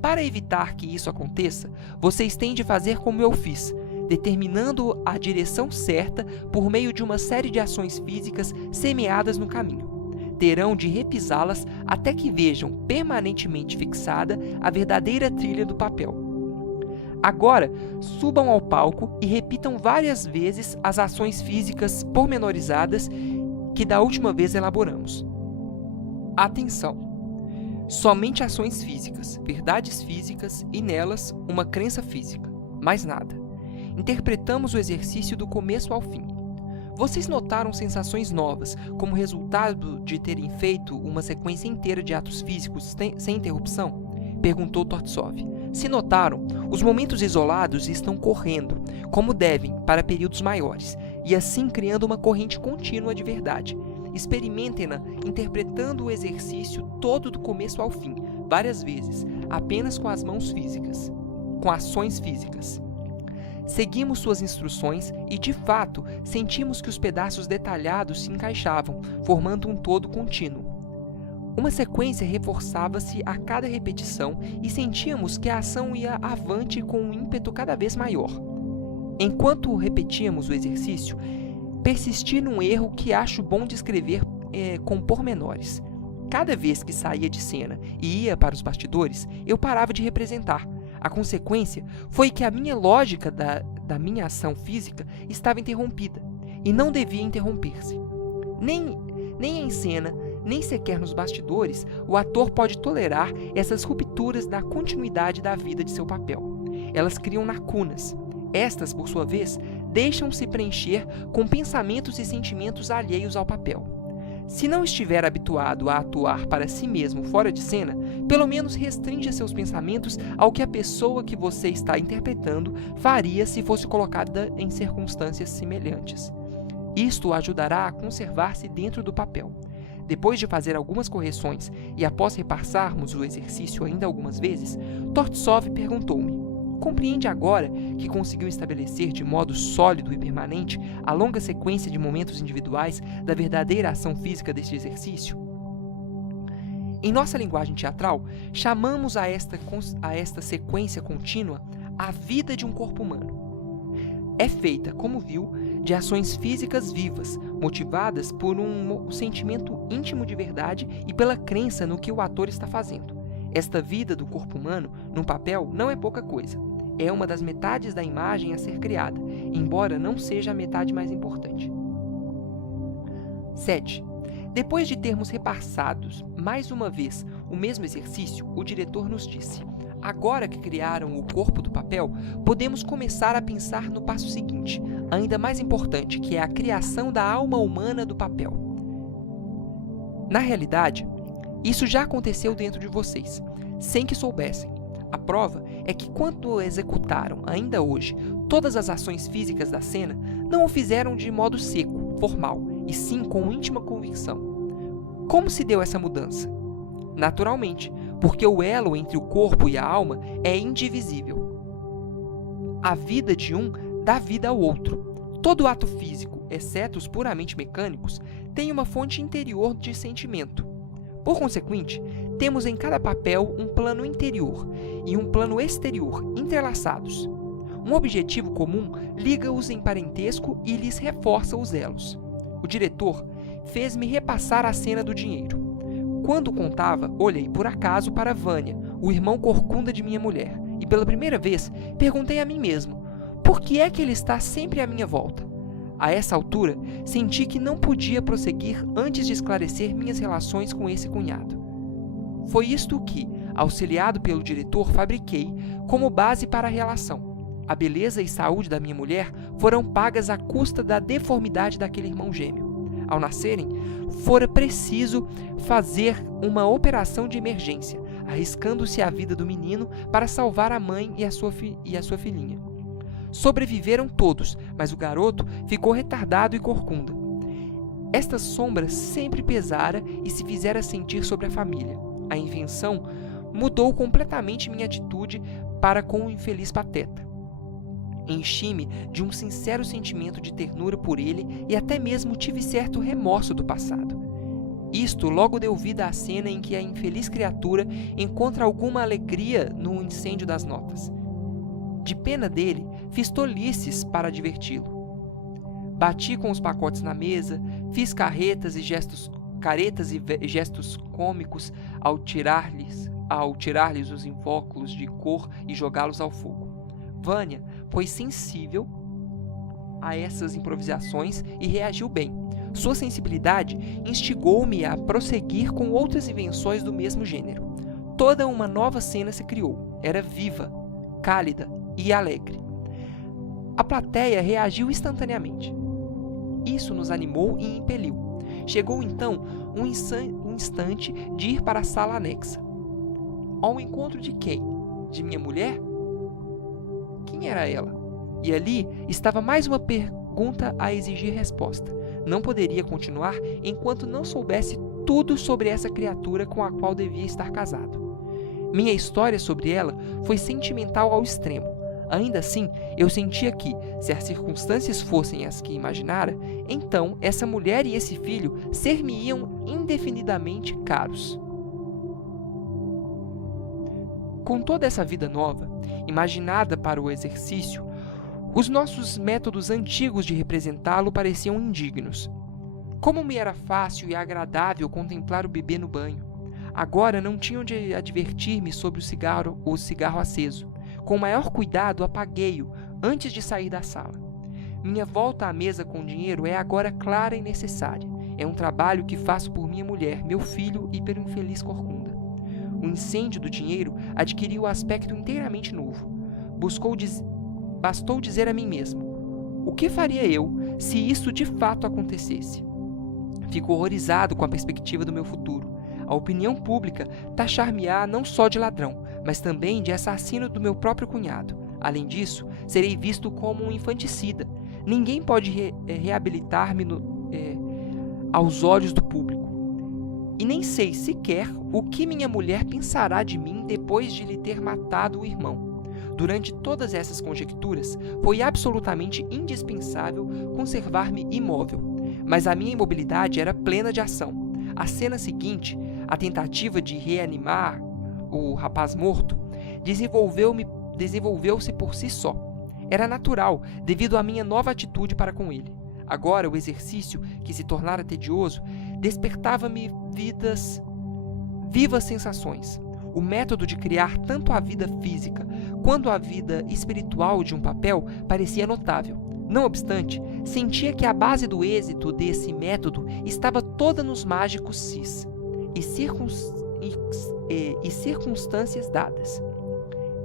Para evitar que isso aconteça, vocês têm de fazer como eu fiz, determinando a direção certa por meio de uma série de ações físicas semeadas no caminho. Terão de repisá-las até que vejam permanentemente fixada a verdadeira trilha do papel. Agora, subam ao palco e repitam várias vezes as ações físicas pormenorizadas que da última vez elaboramos. Atenção! Somente ações físicas, verdades físicas e nelas uma crença física. Mais nada. Interpretamos o exercício do começo ao fim. Vocês notaram sensações novas, como resultado de terem feito uma sequência inteira de atos físicos sem interrupção? Perguntou Tortsov. Se notaram, os momentos isolados estão correndo, como devem, para períodos maiores, e assim criando uma corrente contínua de verdade. Experimentem-na interpretando o exercício todo do começo ao fim, várias vezes, apenas com as mãos físicas, com ações físicas. Seguimos suas instruções e, de fato, sentimos que os pedaços detalhados se encaixavam, formando um todo contínuo. Uma sequência reforçava-se a cada repetição e sentíamos que a ação ia avante com um ímpeto cada vez maior. Enquanto repetíamos o exercício, persisti num erro que acho bom descrever com pormenores. Cada vez que saía de cena e ia para os bastidores, eu parava de representar. A consequência foi que a minha lógica da minha ação física estava interrompida, e não devia interromper-se. Nem em cena, nem sequer nos bastidores, o ator pode tolerar essas rupturas da continuidade da vida de seu papel. Elas criam lacunas. Estas, por sua vez, deixam-se preencher com pensamentos e sentimentos alheios ao papel. Se não estiver habituado a atuar para si mesmo fora de cena, pelo menos restrinja seus pensamentos ao que a pessoa que você está interpretando faria se fosse colocada em circunstâncias semelhantes. Isto o ajudará a conservar-se dentro do papel. Depois de fazer algumas correções e após repassarmos o exercício ainda algumas vezes, Tortsov perguntou-me: compreende agora que conseguiu estabelecer de modo sólido e permanente a longa sequência de momentos individuais da verdadeira ação física deste exercício? Em nossa linguagem teatral, chamamos a esta sequência contínua a vida de um corpo humano. É feita, como viu, de ações físicas vivas, motivadas por um sentimento íntimo de verdade e pela crença no que o ator está fazendo. Esta vida do corpo humano, num papel, não é pouca coisa. É uma das metades da imagem a ser criada, embora não seja a metade mais importante. 7. Depois de termos repassados mais uma vez o mesmo exercício, o diretor nos disse: agora que criaram o corpo do papel, podemos começar a pensar no passo seguinte, ainda mais importante, que é a criação da alma humana do papel. Na realidade, isso já aconteceu dentro de vocês, sem que soubessem. A prova é que quando executaram, ainda hoje, todas as ações físicas da cena, não o fizeram de modo seco, formal, e sim com íntima convicção. Como se deu essa mudança? Naturalmente, porque o elo entre o corpo e a alma é indivisível. A vida de um dá vida ao outro. Todo ato físico, exceto os puramente mecânicos, tem uma fonte interior de sentimento. Por consequente, temos em cada papel um plano interior e um plano exterior entrelaçados. Um objetivo comum liga-os em parentesco e lhes reforça os elos. O diretor fez-me repassar a cena do dinheiro. Quando contava, olhei por acaso para Vânia, o irmão corcunda de minha mulher, e pela primeira vez perguntei a mim mesmo: por que é que ele está sempre à minha volta? A essa altura, senti que não podia prosseguir antes de esclarecer minhas relações com esse cunhado. Foi isto que, auxiliado pelo diretor, fabriquei como base para a relação. A beleza e saúde da minha mulher foram pagas à custa da deformidade daquele irmão gêmeo. Ao nascerem, fora preciso fazer uma operação de emergência, arriscando-se a vida do menino para salvar a mãe e a sua filhinha. Sobreviveram todos, mas o garoto ficou retardado e corcunda. Esta sombra sempre pesara e se fizera sentir sobre a família. A invenção mudou completamente minha atitude para com o infeliz pateta. Enchi-me de um sincero sentimento de ternura por ele e até mesmo tive certo remorso do passado. Isto logo deu vida à cena em que a infeliz criatura encontra alguma alegria no incêndio das notas. De pena dele, fiz tolices para diverti-lo. Bati com os pacotes na mesa, fiz caretas e gestos cômicos ao tirar-lhes os invólucros de cor e jogá-los ao fogo. Vânia foi sensível a essas improvisações e reagiu bem. Sua sensibilidade instigou-me a prosseguir com outras invenções do mesmo gênero. Toda uma nova cena se criou. Era viva, cálida e alegre. A plateia reagiu instantaneamente. Isso nos animou e impeliu. Chegou então um instante de ir para a sala anexa. Ao encontro de quem? De minha mulher? Quem era ela? E ali estava mais uma pergunta a exigir resposta. Não poderia continuar enquanto não soubesse tudo sobre essa criatura com a qual devia estar casado. Minha história sobre ela foi sentimental ao extremo. Ainda assim, eu sentia que, se as circunstâncias fossem as que imaginara, então essa mulher e esse filho ser-me-iam indefinidamente caros. Com toda essa vida nova, imaginada para o exercício, os nossos métodos antigos de representá-lo pareciam indignos. Como me era fácil e agradável contemplar o bebê no banho. Agora não tinham de advertir-me sobre o cigarro aceso. Com o maior cuidado apaguei-o antes de sair da sala. Minha volta à mesa com dinheiro é agora clara e necessária. É um trabalho que faço por minha mulher, meu filho e pelo infeliz Corcunda. O incêndio do dinheiro adquiriu aspecto inteiramente novo. Bastou dizer a mim mesmo: o que faria eu se isso de fato acontecesse? Fico horrorizado com a perspectiva do meu futuro. A opinião pública taxar-me-á não só de ladrão, mas também de assassino do meu próprio cunhado. Além disso, serei visto como um infanticida. Ninguém pode reabilitar-me aos olhos do público. E nem sei sequer o que minha mulher pensará de mim depois de lhe ter matado o irmão. Durante todas essas conjecturas, foi absolutamente indispensável conservar-me imóvel, mas a minha imobilidade era plena de ação. A cena seguinte, a tentativa de reanimar o rapaz morto, desenvolveu-se por si só. Era natural, devido à minha nova atitude para com ele. Agora, o exercício, que se tornara tedioso, despertava-me vivas sensações. O método de criar tanto a vida física quanto a vida espiritual de um papel parecia notável. Não obstante, sentia que a base do êxito desse método estava toda nos mágicos sis e circunstâncias dadas.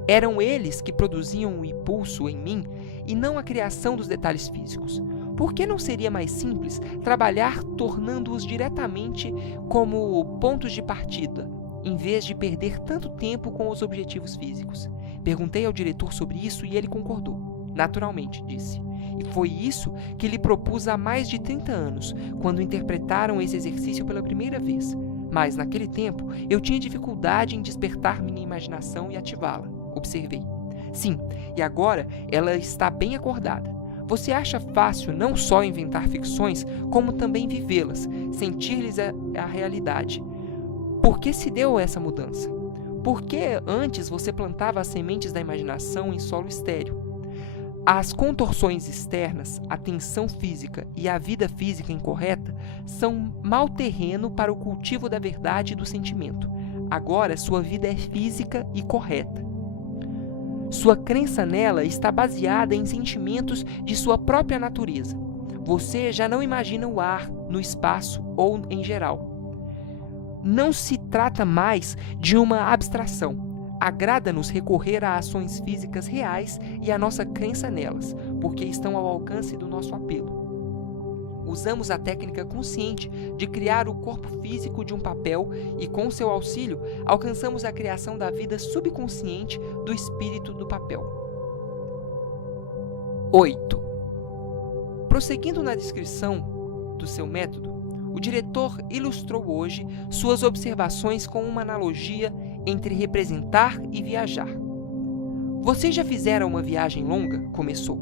Eram eles que produziam o impulso em mim e não a criação dos detalhes físicos. Por que não seria mais simples trabalhar tornando-os diretamente como pontos de partida, em vez de perder tanto tempo com os objetivos físicos? Perguntei ao diretor sobre isso e ele concordou. Naturalmente, disse. E foi isso que lhe propus há mais de 30 anos, quando interpretaram esse exercício pela primeira vez. Mas, naquele tempo, eu tinha dificuldade em despertar minha imaginação e ativá-la. Observei. Sim, e agora ela está bem acordada. Você acha fácil não só inventar ficções, como também vivê-las, sentir-lhes a realidade. Por que se deu essa mudança? Por que antes você plantava as sementes da imaginação em solo estéril? As contorções externas, a tensão física e a vida física incorreta são mau terreno para o cultivo da verdade e do sentimento. Agora sua vida é física e correta. Sua crença nela está baseada em sentimentos de sua própria natureza. Você já não imagina o ar, no espaço ou em geral. Não se trata mais de uma abstração. Agrada-nos recorrer a ações físicas reais e a nossa crença nelas, porque estão ao alcance do nosso apelo. Usamos a técnica consciente de criar o corpo físico de um papel e, com seu auxílio, alcançamos a criação da vida subconsciente do espírito do papel. 8. Prosseguindo na descrição do seu método, o diretor ilustrou hoje suas observações com uma analogia entre representar e viajar. Vocês já fizeram uma viagem longa? Começou.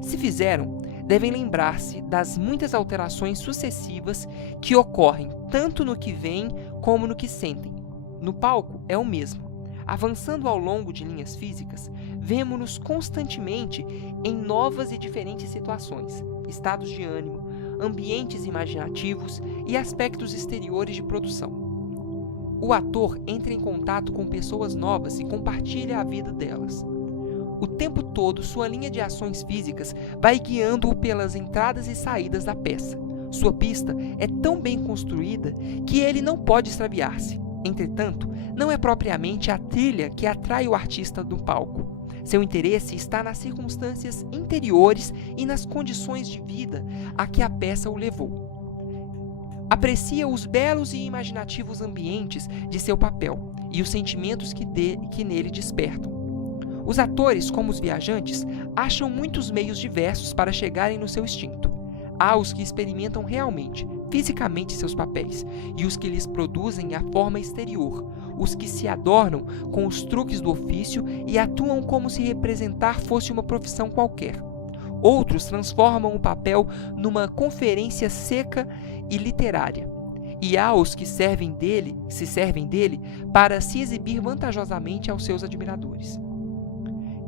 Se fizeram, devem lembrar-se das muitas alterações sucessivas que ocorrem tanto no que veem como no que sentem. No palco é o mesmo. Avançando ao longo de linhas físicas, vemo-nos constantemente em novas e diferentes situações, estados de ânimo, ambientes imaginativos e aspectos exteriores de produção. O ator entra em contato com pessoas novas e compartilha a vida delas. O tempo todo, sua linha de ações físicas vai guiando-o pelas entradas e saídas da peça. Sua pista é tão bem construída que ele não pode extraviar-se. Entretanto, não é propriamente a trilha que atrai o artista do palco. Seu interesse está nas circunstâncias interiores e nas condições de vida a que a peça o levou. Aprecia os belos e imaginativos ambientes de seu papel e os sentimentos que nele despertam. Os atores, como os viajantes, acham muitos meios diversos para chegarem no seu instinto. Há os que experimentam realmente, fisicamente seus papéis, e os que lhes produzem a forma exterior, os que se adornam com os truques do ofício e atuam como se representar fosse uma profissão qualquer. Outros transformam o papel numa conferência seca e literária, e há os que se servem dele para se exibir vantajosamente aos seus admiradores.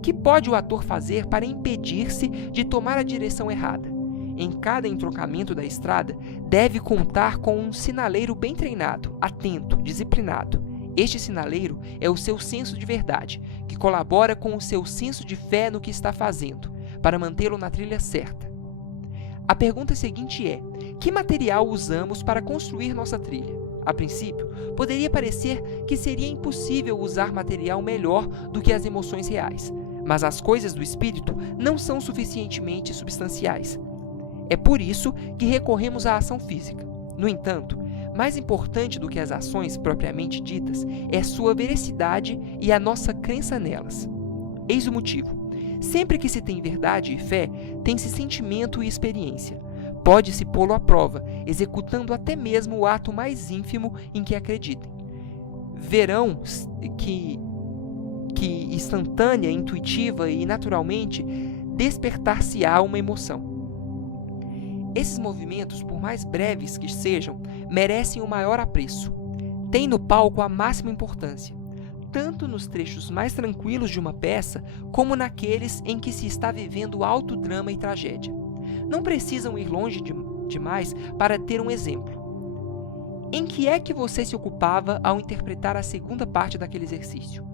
Que pode o ator fazer para impedir-se de tomar a direção errada? Em cada entroncamento da estrada, deve contar com um sinaleiro bem treinado, atento, disciplinado. Este sinaleiro é o seu senso de verdade, que colabora com o seu senso de fé no que está fazendo, para mantê-lo na trilha certa. A pergunta seguinte é: que material usamos para construir nossa trilha? A princípio, poderia parecer que seria impossível usar material melhor do que as emoções reais, mas as coisas do espírito não são suficientemente substanciais. É por isso que recorremos à ação física. No entanto, mais importante do que as ações propriamente ditas é sua veracidade e a nossa crença nelas. Eis o motivo. Sempre que se tem verdade e fé, tem-se sentimento e experiência. Pode-se pô-lo à prova, executando até mesmo o ato mais ínfimo em que acreditem. Verão que instantânea, intuitiva e naturalmente despertar-se-á uma emoção. Esses movimentos, por mais breves que sejam, merecem o maior apreço. Têm no palco a máxima importância, tanto nos trechos mais tranquilos de uma peça, como naqueles em que se está vivendo alto drama e tragédia. Não precisam ir longe demais para ter um exemplo. Em que é que você se ocupava ao interpretar a segunda parte daquele exercício?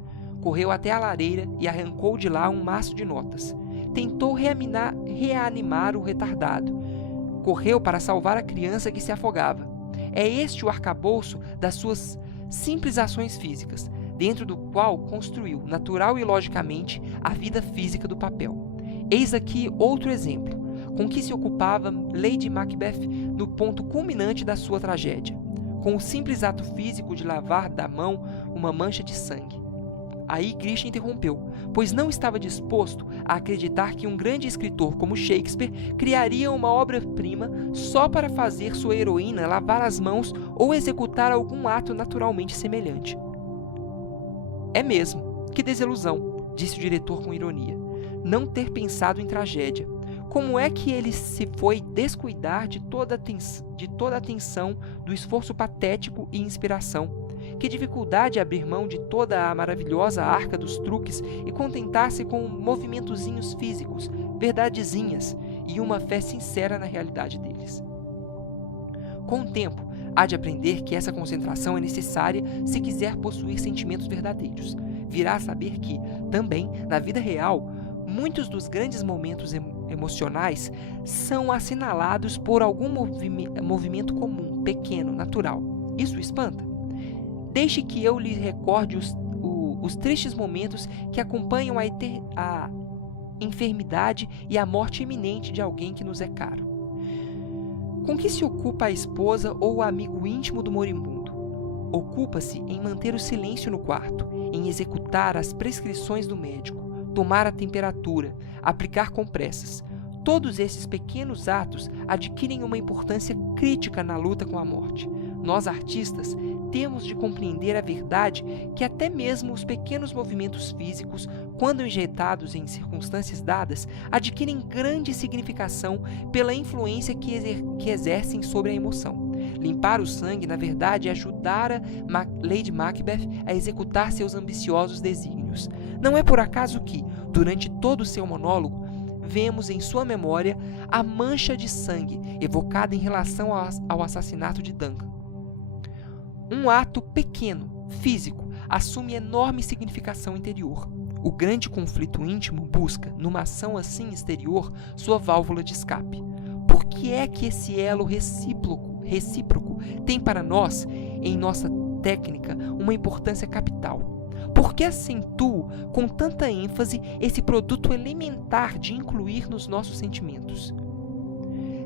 Correu até a lareira e arrancou de lá um maço de notas. Tentou reanimar o retardado. Correu para salvar a criança que se afogava. É este o arcabouço das suas simples ações físicas, dentro do qual construiu, natural e logicamente, a vida física do papel. Eis aqui outro exemplo, com que se ocupava Lady Macbeth no ponto culminante da sua tragédia, com o simples ato físico de lavar da mão uma mancha de sangue. Aí Grisha interrompeu, pois não estava disposto a acreditar que um grande escritor como Shakespeare criaria uma obra-prima só para fazer sua heroína lavar as mãos ou executar algum ato naturalmente semelhante. É mesmo, que desilusão, disse o diretor com ironia, não ter pensado em tragédia. Como é que ele se foi descuidar de toda a atenção, do esforço patético e inspiração? Que dificuldade abrir mão de toda a maravilhosa arca dos truques e contentar-se com movimentozinhos físicos, verdadezinhas e uma fé sincera na realidade deles. Com o tempo, há de aprender que essa concentração é necessária se quiser possuir sentimentos verdadeiros. Virá a saber que, também, na vida real, muitos dos grandes momentos emocionais são assinalados por algum movimento comum, pequeno, natural. Isso o espanta? Deixe que eu lhe recorde os tristes momentos que acompanham a enfermidade e a morte iminente de alguém que nos é caro. Com que se ocupa a esposa ou o amigo íntimo do moribundo? Ocupa-se em manter o silêncio no quarto, em executar as prescrições do médico, tomar a temperatura, aplicar compressas. Todos esses pequenos atos adquirem uma importância crítica na luta com a morte. Nós, artistas, temos de compreender a verdade que até mesmo os pequenos movimentos físicos, quando injetados em circunstâncias dadas, adquirem grande significação pela influência que exercem sobre a emoção. Limpar o sangue, na verdade, ajudara Lady Macbeth a executar seus ambiciosos desígnios. Não é por acaso que, durante todo o seu monólogo, vemos em sua memória a mancha de sangue evocada em relação ao assassinato de Duncan. Um ato pequeno, físico, assume enorme significação interior. O grande conflito íntimo busca, numa ação assim exterior, sua válvula de escape. Por que é que esse elo recíproco tem para nós, em nossa técnica, uma importância capital? Por que acentuo com tanta ênfase esse produto elementar de incluir nos nossos sentimentos?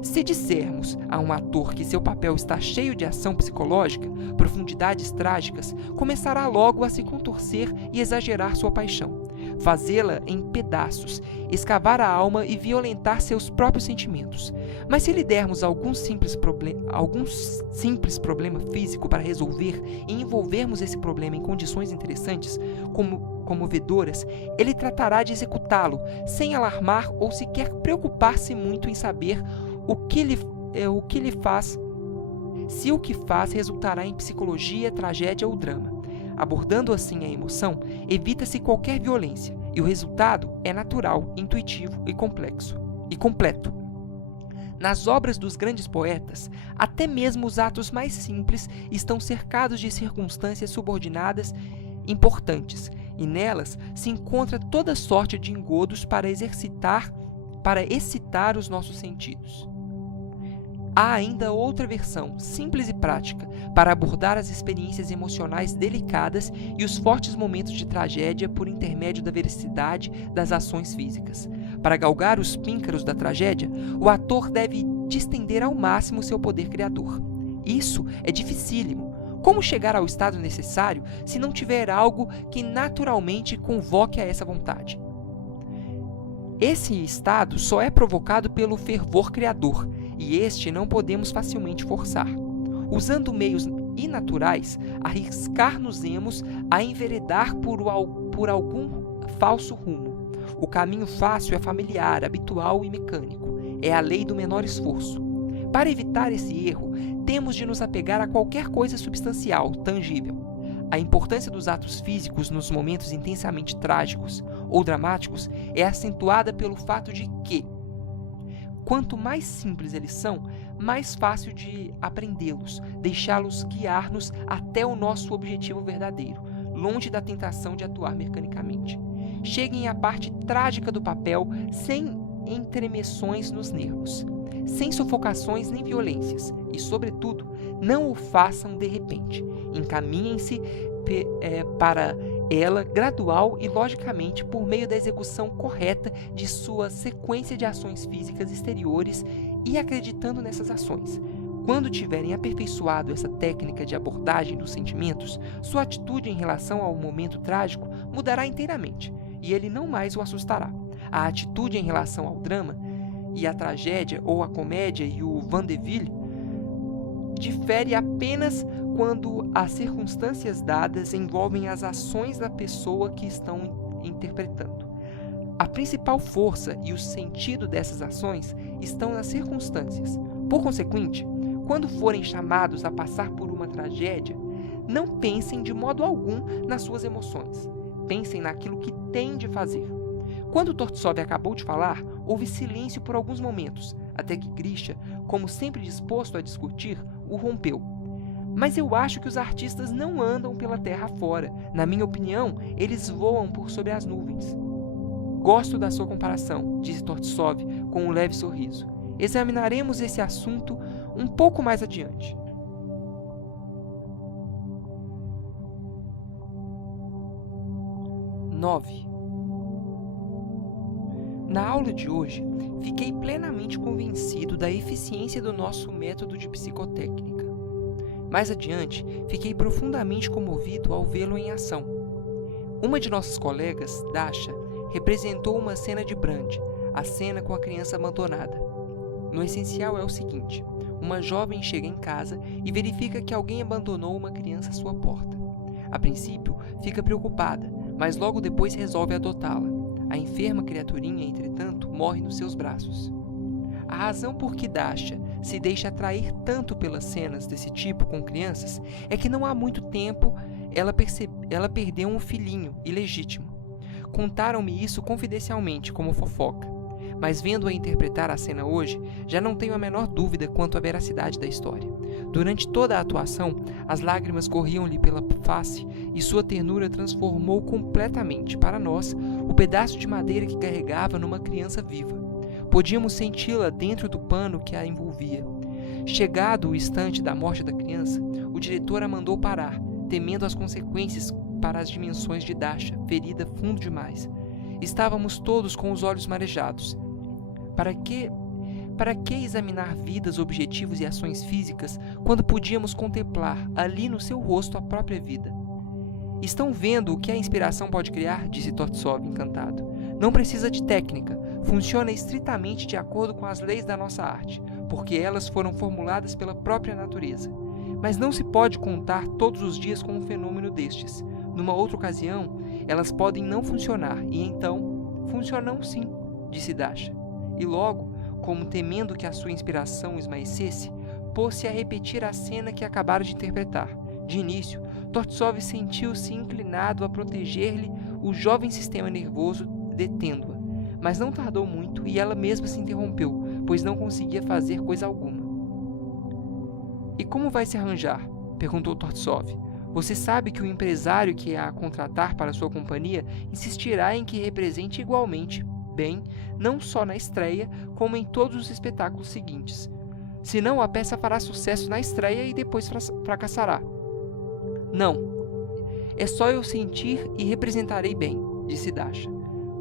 Se dissermos a um ator que seu papel está cheio de ação psicológica, profundidades trágicas, começará logo a se contorcer e exagerar sua paixão, fazê-la em pedaços, escavar a alma e violentar seus próprios sentimentos. Mas se lhe dermos algum simples problema físico para resolver e envolvermos esse problema em condições interessantes, comovedoras, ele tratará de executá-lo, sem alarmar ou sequer preocupar-se muito em saber o que lhe faz se o que faz resultará em psicologia, tragédia ou drama. Abordando assim a emoção, evita-se qualquer violência, e o resultado é natural, intuitivo e completo. Nas obras dos grandes poetas, até mesmo os atos mais simples estão cercados de circunstâncias subordinadas importantes, e nelas se encontra toda sorte de engodos para excitar os nossos sentidos. Há ainda outra versão, simples e prática, para abordar as experiências emocionais delicadas e os fortes momentos de tragédia por intermédio da veracidade das ações físicas. Para galgar os píncaros da tragédia, o ator deve distender ao máximo seu poder criador. Isso é dificílimo. Como chegar ao estado necessário se não tiver algo que naturalmente convoque a essa vontade? Esse estado só é provocado pelo fervor criador, e este não podemos facilmente forçar. Usando meios inaturais, arriscar-nos-emos a enveredar por algum falso rumo. O caminho fácil é familiar, habitual e mecânico. É a lei do menor esforço. Para evitar esse erro, temos de nos apegar a qualquer coisa substancial, tangível. A importância dos atos físicos nos momentos intensamente trágicos ou dramáticos é acentuada pelo fato de que, quanto mais simples eles são, mais fácil de aprendê-los, deixá-los guiar-nos até o nosso objetivo verdadeiro, longe da tentação de atuar mecanicamente. Cheguem à parte trágica do papel sem entremeções nos nervos, sem sufocações nem violências, e, sobretudo, não o façam de repente. Encaminhem-se para ela gradual e logicamente por meio da execução correta de sua sequência de ações físicas exteriores e acreditando nessas ações. Quando tiverem aperfeiçoado essa técnica de abordagem dos sentimentos, sua atitude em relação ao momento trágico mudará inteiramente, e ele não mais o assustará. A atitude em relação ao drama e à tragédia, ou à comédia e o vaudeville, difere apenas quando as circunstâncias dadas envolvem as ações da pessoa que estão interpretando. A principal força e o sentido dessas ações estão nas circunstâncias. Por consequente, quando forem chamados a passar por uma tragédia, não pensem de modo algum nas suas emoções. Pensem naquilo que têm de fazer. Quando Torttsov acabou de falar, houve silêncio por alguns momentos, até que Grisha, como sempre disposto a discutir, o rompeu. Mas eu acho que os artistas não andam pela terra fora. Na minha opinião, eles voam por sobre as nuvens. Gosto da sua comparação, disse Torttsov com um leve sorriso. Examinaremos esse assunto um pouco mais adiante. Na aula de hoje, fiquei plenamente convencido da eficiência do nosso método de psicotécnica. Mais adiante, fiquei profundamente comovido ao vê-lo em ação. Uma de nossas colegas, Dasha, representou uma cena de Brand, a cena com a criança abandonada. No essencial é o seguinte: uma jovem chega em casa e verifica que alguém abandonou uma criança à sua porta. A princípio, fica preocupada, mas logo depois resolve adotá-la. A enferma criaturinha, entretanto, morre nos seus braços. A razão por que Dasha se deixa atrair tanto pelas cenas desse tipo com crianças é que não há muito tempo ela perdeu um filhinho ilegítimo. Contaram-me isso confidencialmente, como fofoca, mas vendo-a interpretar a cena hoje, já não tenho a menor dúvida quanto à veracidade da história. Durante toda a atuação, as lágrimas corriam-lhe pela face e sua ternura transformou completamente, para nós, o pedaço de madeira que carregava numa criança viva. Podíamos senti-la dentro do pano que a envolvia. Chegado o instante da morte da criança, o diretor a mandou parar, temendo as consequências para as dimensões de Dasha, ferida fundo demais. Estávamos todos com os olhos marejados. Para que examinar vidas, objetivos e ações físicas quando podíamos contemplar ali no seu rosto a própria vida? Estão vendo o que a inspiração pode criar? Disse Torttsov, encantado. Não precisa de técnica, funciona estritamente de acordo com as leis da nossa arte, porque elas foram formuladas pela própria natureza. Mas não se pode contar todos os dias com um fenômeno destes. Numa outra ocasião, elas podem não funcionar, e então, funcionam sim, disse Dasha. E logo, como temendo que a sua inspiração esmaecesse, pôs-se a repetir a cena que acabara de interpretar. De início, Tortsov sentiu-se inclinado a proteger-lhe o jovem sistema nervoso, detendo-a. Mas não tardou muito e ela mesma se interrompeu, pois não conseguia fazer coisa alguma. "E como vai se arranjar?" perguntou Tortsov. "Você sabe que o empresário que a contratar para sua companhia insistirá em que represente igualmente bem, não só na estreia, como em todos os espetáculos seguintes. Senão a peça fará sucesso na estreia e depois fracassará." "Não. É só eu sentir e representarei bem", disse Dasha.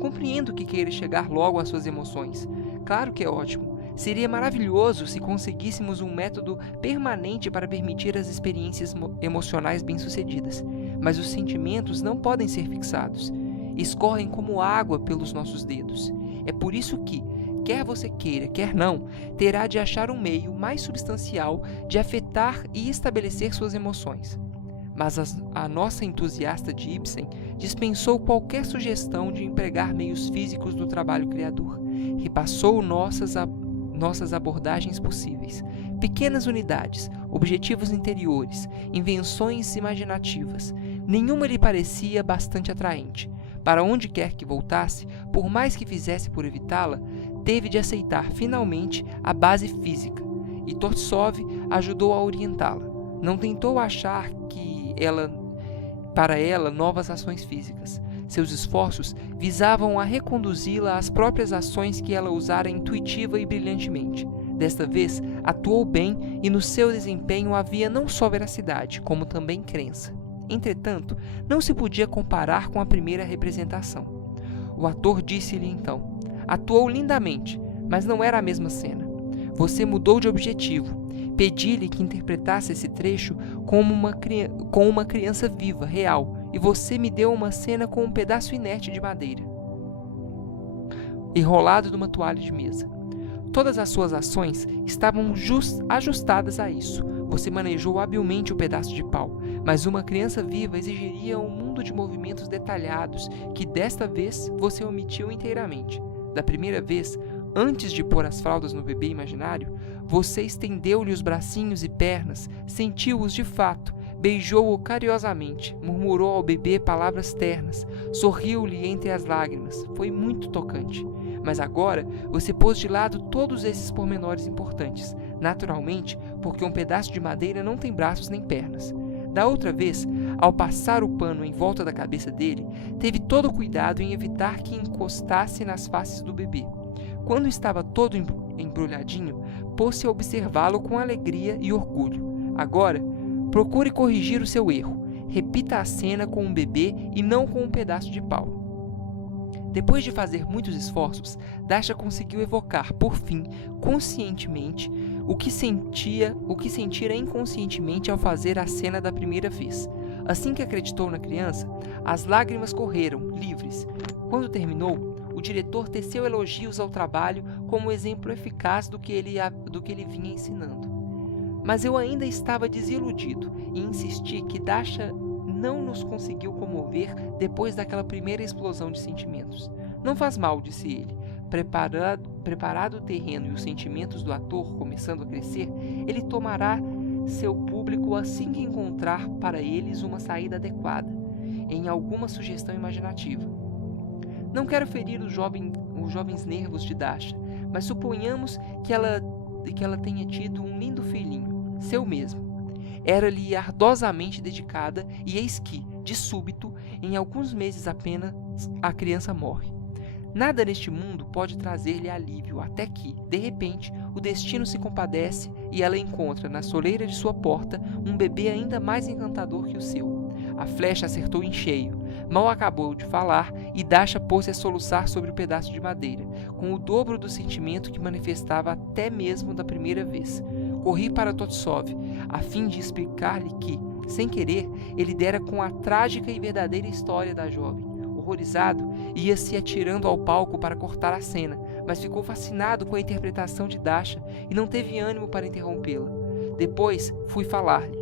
"Compreendo que queira chegar logo às suas emoções. Claro que é ótimo. Seria maravilhoso se conseguíssemos um método permanente para permitir as experiências emocionais bem-sucedidas. Mas os sentimentos não podem ser fixados. Escorrem como água pelos nossos dedos. É por isso que, quer você queira, quer não, terá de achar um meio mais substancial de afetar e estabelecer suas emoções." Mas a nossa entusiasta de Ibsen dispensou qualquer sugestão de empregar meios físicos do trabalho criador. Repassou nossas abordagens possíveis. Pequenas unidades, objetivos interiores, invenções imaginativas. Nenhuma lhe parecia bastante atraente. Para onde quer que voltasse, por mais que fizesse por evitá-la, teve de aceitar finalmente a base física, e Tortsov ajudou a orientá-la. Não tentou achar para ela novas ações físicas. Seus esforços visavam a reconduzi-la às próprias ações que ela usara intuitiva e brilhantemente. Desta vez, atuou bem e no seu desempenho havia não só veracidade, como também crença. Entretanto, não se podia comparar com a primeira representação. O ator disse-lhe então: "Atuou lindamente, mas não era a mesma cena. Você mudou de objetivo. Pedi-lhe que interpretasse esse trecho como uma criança viva, real, e você me deu uma cena com um pedaço inerte de madeira, enrolado numa toalha de mesa. Todas as suas ações estavam ajustadas a isso. Você manejou habilmente o pedaço de pau, mas uma criança viva exigiria um mundo de movimentos detalhados que desta vez você omitiu inteiramente. Da primeira vez, antes de pôr as fraldas no bebê imaginário, você estendeu-lhe os bracinhos e pernas, sentiu-os de fato, beijou-o carinhosamente, murmurou ao bebê palavras ternas, sorriu-lhe entre as lágrimas. Foi muito tocante. Mas agora você pôs de lado todos esses pormenores importantes, naturalmente, porque um pedaço de madeira não tem braços nem pernas. Da outra vez, ao passar o pano em volta da cabeça dele, teve todo o cuidado em evitar que encostasse nas faces do bebê. Quando estava todo embrulhadinho, pôs-se a observá-lo com alegria e orgulho. Agora, procure corrigir o seu erro. Repita a cena com um bebê e não com um pedaço de pau." Depois de fazer muitos esforços, Dasha conseguiu evocar, por fim, conscientemente, o que sentira inconscientemente ao fazer a cena da primeira vez. Assim que acreditou na criança, as lágrimas correram, livres. Quando terminou, o diretor teceu elogios ao trabalho como exemplo eficaz do que ele vinha ensinando. Mas eu ainda estava desiludido e insisti que Dasha não nos conseguiu comover depois daquela primeira explosão de sentimentos. "Não faz mal", disse ele. Preparado o terreno e os sentimentos do ator começando a crescer, ele tomará seu público assim que encontrar para eles uma saída adequada, em alguma sugestão imaginativa. Não quero ferir os jovens nervos de Dasha, mas suponhamos que ela tenha tido um lindo filhinho, seu mesmo. Era-lhe ardosamente dedicada e eis que, de súbito, em alguns meses apenas, a criança morre. Nada neste mundo pode trazer-lhe alívio até que, de repente, o destino se compadece e ela encontra na soleira de sua porta um bebê ainda mais encantador que o seu. A flecha acertou em cheio. Mal acabou de falar e Dasha pôs-se a soluçar sobre o pedaço de madeira, com o dobro do sentimento que manifestava até mesmo da primeira vez. Corri para Tortsov, a fim de explicar-lhe que, sem querer, ele dera com a trágica e verdadeira história da jovem. Horrorizado, ia-se atirando ao palco para cortar a cena, mas ficou fascinado com a interpretação de Dasha e não teve ânimo para interrompê-la. Depois fui falar-lhe.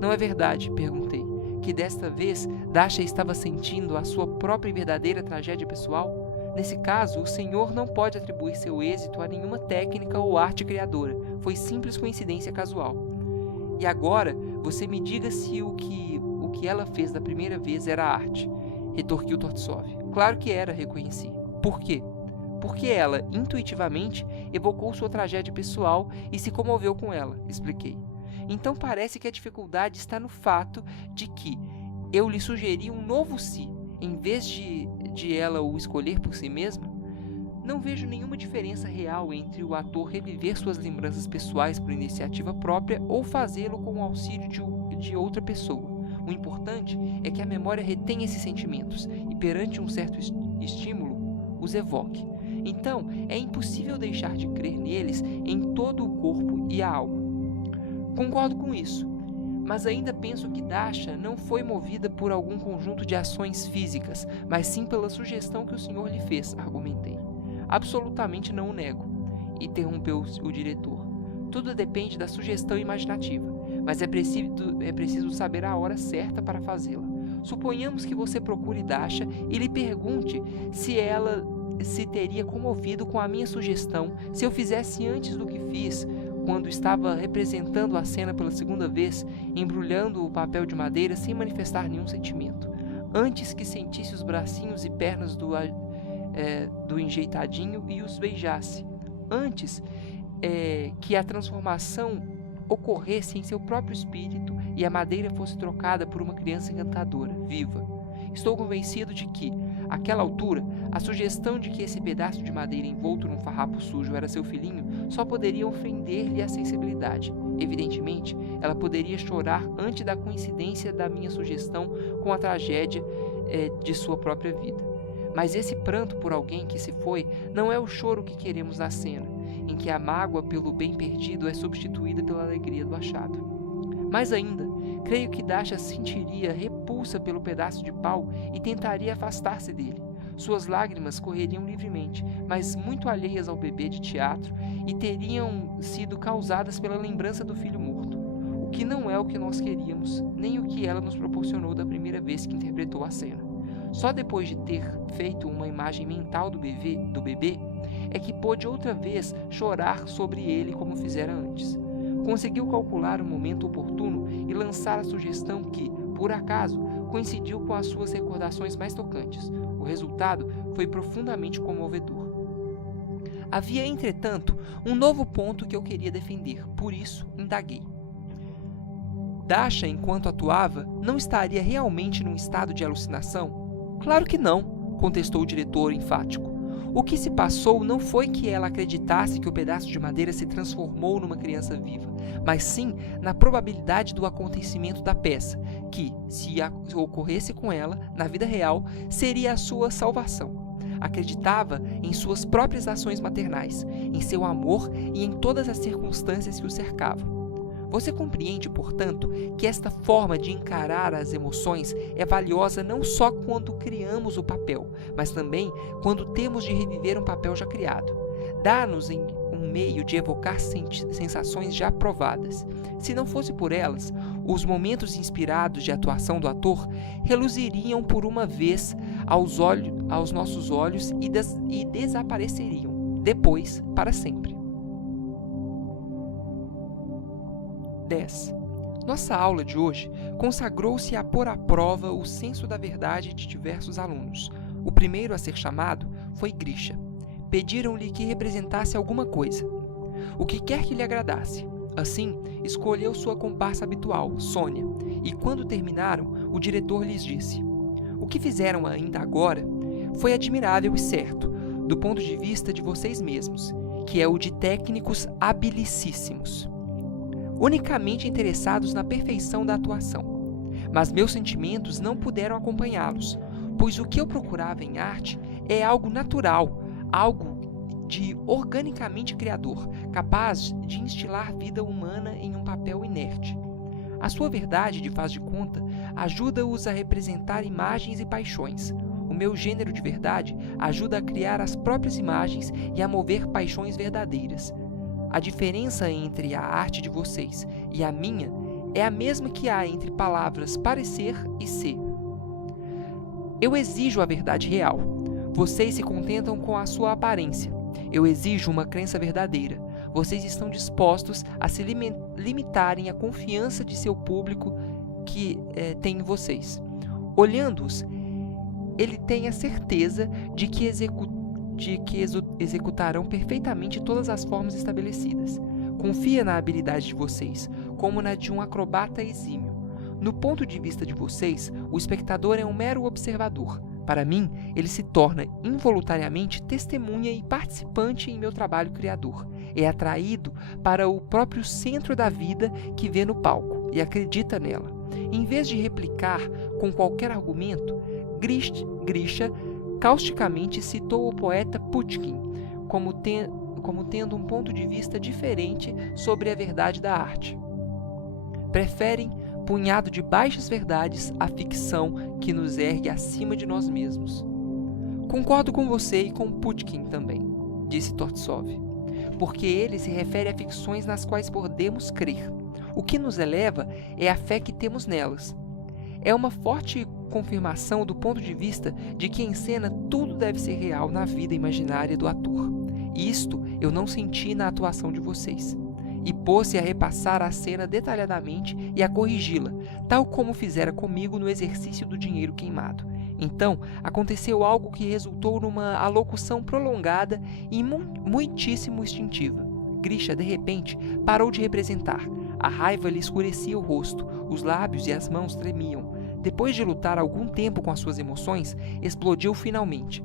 "Não é verdade?" perguntei. "Que desta vez Dasha estava sentindo a sua própria e verdadeira tragédia pessoal?" Nesse caso, o Senhor não pode atribuir seu êxito a nenhuma técnica ou arte criadora. Foi simples coincidência casual. E agora, você me diga se o que ela fez da primeira vez era arte, retorquiu Tortsov. Claro que era, reconheci. Por quê? Porque ela, intuitivamente, evocou sua tragédia pessoal e se comoveu com ela, expliquei. Então parece que a dificuldade está no fato de que eu lhe sugeri um novo si, em vez de ela o escolher por si mesma. Não vejo nenhuma diferença real entre o ator reviver suas lembranças pessoais por iniciativa própria ou fazê-lo com o auxílio de outra pessoa. O importante é que a memória retenha esses sentimentos e, perante um certo estímulo, os evoque. Então, é impossível deixar de crer neles em todo o corpo e a alma. Concordo com isso, mas ainda penso que Dasha não foi movida por algum conjunto de ações físicas, mas sim pela sugestão que o senhor lhe fez, argumentei. Absolutamente não o nego, interrompeu o diretor. Tudo depende da sugestão imaginativa, mas é preciso saber a hora certa para fazê-la. Suponhamos que você procure Dasha e lhe pergunte se ela se teria comovido com a minha sugestão se eu fizesse antes do que fiz quando estava representando a cena pela segunda vez, embrulhando o papel de madeira sem manifestar nenhum sentimento. Antes que sentisse os bracinhos e pernas do enjeitadinho e os beijasse. Antes que a transformação ocorresse em seu próprio espírito e a madeira fosse trocada por uma criança encantadora, viva. Estou convencido de que, àquela altura, a sugestão de que esse pedaço de madeira envolto num farrapo sujo era seu filhinho só poderia ofender-lhe a sensibilidade. Evidentemente, ela poderia chorar antes da coincidência da minha sugestão com a tragédia de sua própria vida. Mas esse pranto por alguém que se foi não é o choro que queremos na cena, em que a mágoa pelo bem perdido é substituída pela alegria do achado. Mais ainda, creio que Dasha sentiria repulsa pelo pedaço de pau e tentaria afastar-se dele. Suas lágrimas correriam livremente, mas muito alheias ao bebê de teatro, e teriam sido causadas pela lembrança do filho morto, o que não é o que nós queríamos, nem o que ela nos proporcionou da primeira vez que interpretou a cena. Só depois de ter feito uma imagem mental do bebê é que pôde outra vez chorar sobre ele como fizera antes. Conseguiu calcular o momento oportuno e lançar a sugestão que, por acaso, coincidiu com as suas recordações mais tocantes. O resultado foi profundamente comovedor. Havia, entretanto, um novo ponto que eu queria defender, por isso indaguei. Dasha, enquanto atuava, não estaria realmente num estado de alucinação? Claro que não, contestou o diretor enfático. O que se passou não foi que ela acreditasse que o pedaço de madeira se transformou numa criança viva, mas sim na probabilidade do acontecimento da peça, que, se ocorresse com ela, na vida real, seria a sua salvação. Acreditava em suas próprias ações maternais, em seu amor e em todas as circunstâncias que o cercavam. Você compreende, portanto, que esta forma de encarar as emoções é valiosa não só quando criamos o papel, mas também quando temos de reviver um papel já criado. Dá-nos um meio de evocar sensações já provadas. Se não fosse por elas, os momentos inspirados de atuação do ator reluziriam por uma vez aos nossos olhos e desapareceriam, depois, para sempre. 10. Nossa aula de hoje consagrou-se a pôr à prova o senso da verdade de diversos alunos. O primeiro a ser chamado foi Grisha. Pediram-lhe que representasse alguma coisa, o que quer que lhe agradasse. Assim, escolheu sua comparsa habitual, Sônia, e quando terminaram, o diretor lhes disse: o que fizeram ainda agora foi admirável e certo, do ponto de vista de vocês mesmos, que é o de técnicos habilicíssimos, unicamente interessados na perfeição da atuação. Mas meus sentimentos não puderam acompanhá-los, pois o que eu procurava em arte é algo natural, algo de organicamente criador, capaz de instilar vida humana em um papel inerte. A sua verdade, de faz de conta, ajuda-os a representar imagens e paixões. O meu gênero de verdade ajuda a criar as próprias imagens e a mover paixões verdadeiras. A diferença entre a arte de vocês e a minha é a mesma que há entre palavras parecer e ser. Eu exijo a verdade real. Vocês se contentam com a sua aparência. Eu exijo uma crença verdadeira. Vocês estão dispostos a se limitarem à confiança de seu público que tem em vocês. Olhando-os, ele tem a certeza de que executarão perfeitamente todas as formas estabelecidas. Confia na habilidade de vocês, como na de um acrobata exímio. No ponto de vista de vocês, o espectador é um mero observador. Para mim, ele se torna involuntariamente testemunha e participante em meu trabalho criador. É atraído para o próprio centro da vida que vê no palco e acredita nela. Em vez de replicar com qualquer argumento, Grisha causticamente citou o poeta Pushkin como tendo um ponto de vista diferente sobre a verdade da arte. Preferem punhado de baixas verdades à ficção que nos ergue acima de nós mesmos. Concordo com você e com Pushkin também, disse Tortsov, porque ele se refere a ficções nas quais podemos crer. O que nos eleva é a fé que temos nelas. É uma forte confirmação do ponto de vista de que em cena tudo deve ser real na vida imaginária do ator. Isto eu não senti na atuação de vocês. E pôs-se a repassar a cena detalhadamente e a corrigi-la, tal como fizera comigo no exercício do dinheiro queimado. Então, aconteceu algo que resultou numa alocução prolongada e muitíssimo instintiva. Grisha, de repente, parou de representar. A raiva lhe escurecia o rosto, os lábios e as mãos tremiam. Depois de lutar algum tempo com as suas emoções, explodiu finalmente.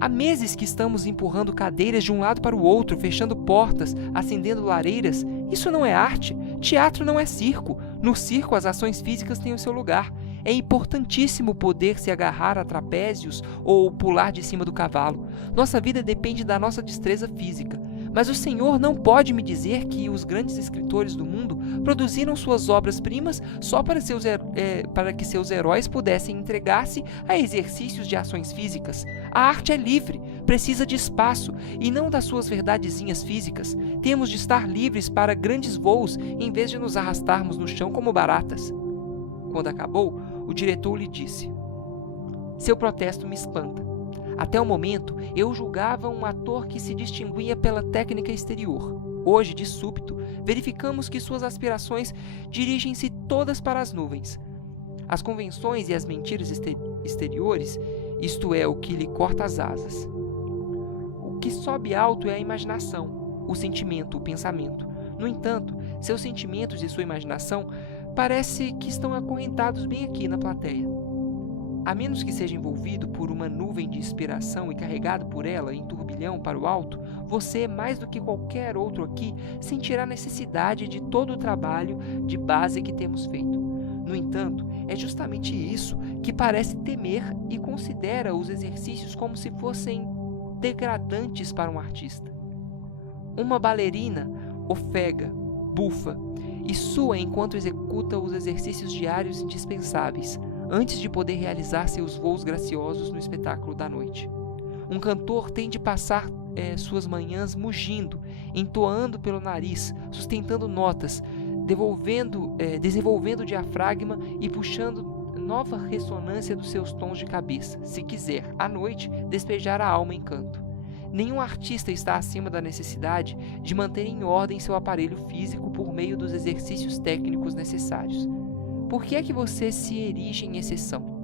Há meses que estamos empurrando cadeiras de um lado para o outro, fechando portas, acendendo lareiras. Isso não é arte. Teatro não é circo. No circo, as ações físicas têm o seu lugar. É importantíssimo poder se agarrar a trapézios ou pular de cima do cavalo. Nossa vida depende da nossa destreza física. Mas o Senhor não pode me dizer que os grandes escritores do mundo produziram suas obras-primas só para que seus heróis pudessem entregar-se a exercícios de ações físicas. A arte é livre, precisa de espaço e não das suas verdadezinhas físicas. Temos de estar livres para grandes voos em vez de nos arrastarmos no chão como baratas. Quando acabou, o diretor lhe disse: seu protesto me espanta. Até o momento, eu julgava um ator que se distinguia pela técnica exterior. Hoje, de súbito, verificamos que suas aspirações dirigem-se todas para as nuvens. As convenções e as mentiras exteriores, isto é, o que lhe corta as asas. O que sobe alto é a imaginação, o sentimento, o pensamento. No entanto, seus sentimentos e sua imaginação parece que estão acorrentados bem aqui na plateia. A menos que seja envolvido por uma nuvem de inspiração e carregado por ela em turbilhão para o alto, você, mais do que qualquer outro aqui, sentirá a necessidade de todo o trabalho de base que temos feito. No entanto, é justamente isso que parece temer e considera os exercícios como se fossem degradantes para um artista. Uma bailarina ofega, bufa e sua enquanto executa os exercícios diários indispensáveis, antes de poder realizar seus voos graciosos no espetáculo da noite. Um cantor tem de passar suas manhãs mugindo, entoando pelo nariz, sustentando notas, desenvolvendo o diafragma e puxando nova ressonância dos seus tons de cabeça, se quiser, à noite, despejar a alma em canto. Nenhum artista está acima da necessidade de manter em ordem seu aparelho físico por meio dos exercícios técnicos necessários. Por que é que você se erige em exceção?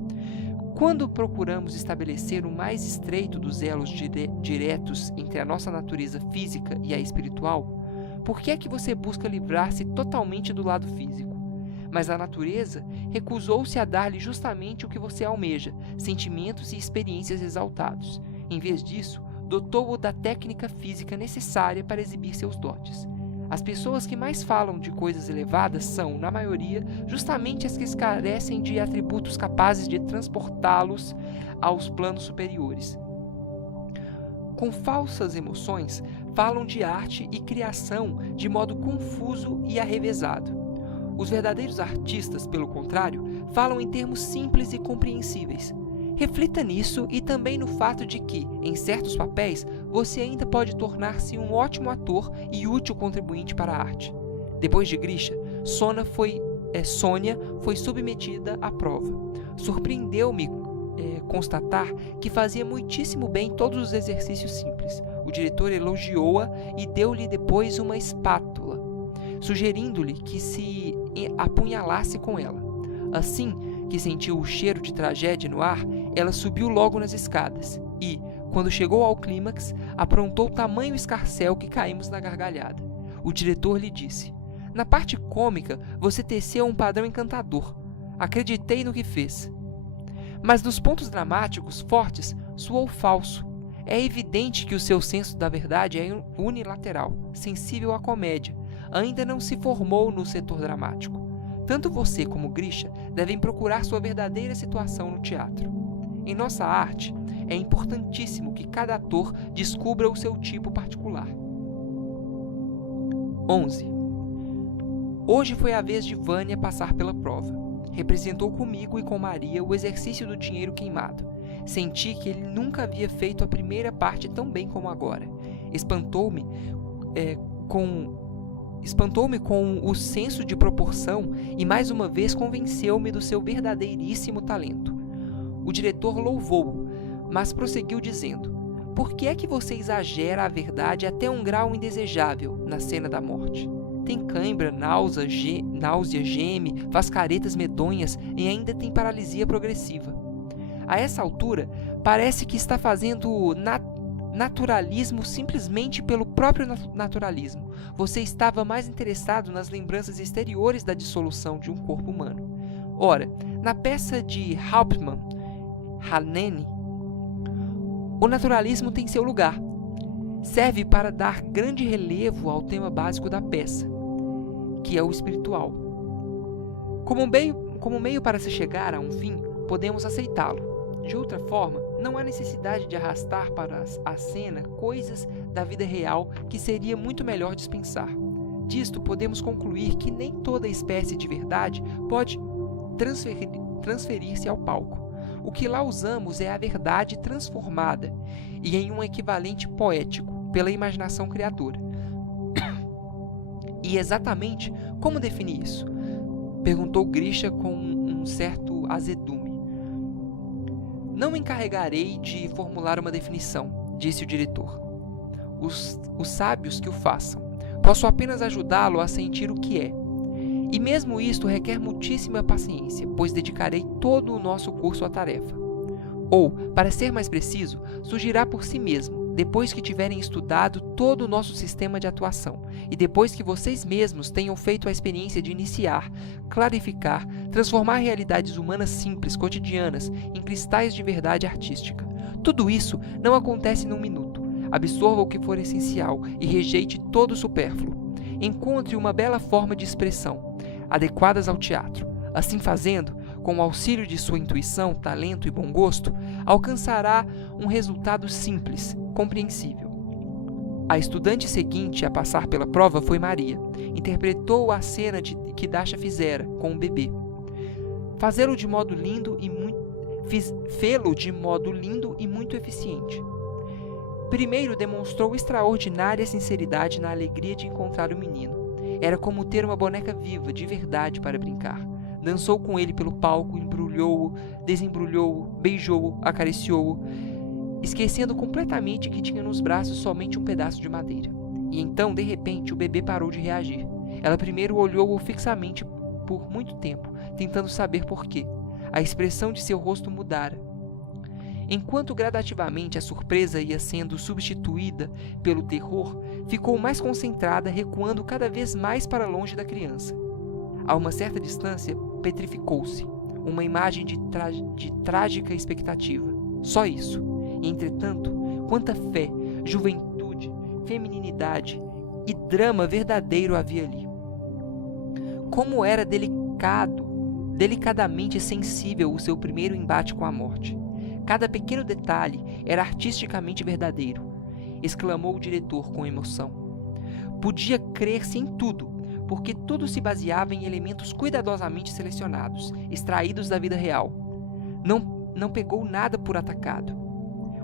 Quando procuramos estabelecer o mais estreito dos elos diretos entre a nossa natureza física e a espiritual, por que é que você busca livrar-se totalmente do lado físico? Mas a natureza recusou-se a dar-lhe justamente o que você almeja, sentimentos e experiências exaltados. Em vez disso, dotou-o da técnica física necessária para exibir seus dotes. As pessoas que mais falam de coisas elevadas são, na maioria, justamente as que carecem de atributos capazes de transportá-los aos planos superiores. Com falsas emoções, falam de arte e criação de modo confuso e arrevezado. Os verdadeiros artistas, pelo contrário, falam em termos simples e compreensíveis. Reflita nisso e também no fato de que, em certos papéis, você ainda pode tornar-se um ótimo ator e útil contribuinte para a arte. Depois de Grisha, Sônia foi submetida à prova. Surpreendeu-me constatar que fazia muitíssimo bem todos os exercícios simples. O diretor elogiou-a e deu-lhe depois uma espátula, sugerindo-lhe que se apunhalasse com ela. Assim que sentiu o cheiro de tragédia no ar, ela subiu logo nas escadas e, quando chegou ao clímax, aprontou tamanho escarcéu que caímos na gargalhada. O diretor lhe disse: "Na parte cômica, você teceu um padrão encantador. Acreditei no que fez. Mas nos pontos dramáticos fortes, soou falso. É evidente que o seu senso da verdade é unilateral, sensível à comédia. Ainda não se formou no setor dramático. Tanto você como Grisha devem procurar sua verdadeira situação no teatro. Em nossa arte, é importantíssimo que cada ator descubra o seu tipo particular." 11. Hoje foi a vez de Vânia passar pela prova. Representou comigo e com Maria o exercício do dinheiro queimado. Senti que ele nunca havia feito a primeira parte tão bem como agora. Espantou-me com o senso de proporção e mais uma vez convenceu-me do seu verdadeiríssimo talento. O diretor louvou-o, mas prosseguiu dizendo: "Por que é que você exagera a verdade até um grau indesejável na cena da morte? Tem cãibra, náusea, geme, faz caretas medonhas e ainda tem paralisia progressiva. A essa altura, parece que está fazendo naturalismo simplesmente pelo próprio naturalismo. Você estava mais interessado nas lembranças exteriores da dissolução de um corpo humano. Ora, na peça de Hauptmann, Hanene, o naturalismo tem seu lugar. Serve para dar grande relevo ao tema básico da peça, que é o espiritual. Como meio para se chegar a um fim, podemos aceitá-lo. De outra forma, não há necessidade de arrastar para a cena coisas da vida real que seria muito melhor dispensar. Disto podemos concluir que nem toda espécie de verdade pode transferir-se ao palco. O que lá usamos é a verdade transformada e em um equivalente poético pela imaginação criadora. E exatamente como definir isso? Perguntou Grisha com um certo azedume. Não me encarregarei de formular uma definição, disse o diretor. Os sábios que o façam. Posso apenas ajudá-lo a sentir o que é. E mesmo isto requer muitíssima paciência, pois dedicarei todo o nosso curso à tarefa. Ou, para ser mais preciso, surgirá por si mesmo, depois que tiverem estudado todo o nosso sistema de atuação, e depois que vocês mesmos tenham feito a experiência de iniciar, clarificar, transformar realidades humanas simples, cotidianas, em cristais de verdade artística. Tudo isso não acontece num minuto. Absorva o que for essencial e rejeite todo o supérfluo. Encontre uma bela forma de expressão, adequadas ao teatro. Assim fazendo, com o auxílio de sua intuição, talento e bom gosto, alcançará um resultado simples, compreensível. A estudante seguinte a passar pela prova foi Maria. Interpretou a cena que Dasha fizera com o bebê. Fê-lo de modo lindo e muito eficiente. Primeiro demonstrou extraordinária sinceridade na alegria de encontrar o menino. Era como ter uma boneca viva, de verdade, para brincar. Dançou com ele pelo palco, embrulhou-o, desembrulhou-o, beijou-o, acariciou-o, esquecendo completamente que tinha nos braços somente um pedaço de madeira. E então, de repente, o bebê parou de reagir. Ela primeiro olhou-o fixamente por muito tempo, tentando saber por quê. A expressão de seu rosto mudara. Enquanto gradativamente a surpresa ia sendo substituída pelo terror, ficou mais concentrada, recuando cada vez mais para longe da criança. A uma certa distância, petrificou-se, uma imagem de trágica expectativa. Só isso. E, entretanto, quanta fé, juventude, femininidade e drama verdadeiro havia ali. Como era delicadamente sensível o seu primeiro embate com a morte. Cada pequeno detalhe era artisticamente verdadeiro, exclamou o diretor com emoção. Podia crer-se em tudo, porque tudo se baseava em elementos cuidadosamente selecionados, extraídos da vida real. Não pegou nada por atacado.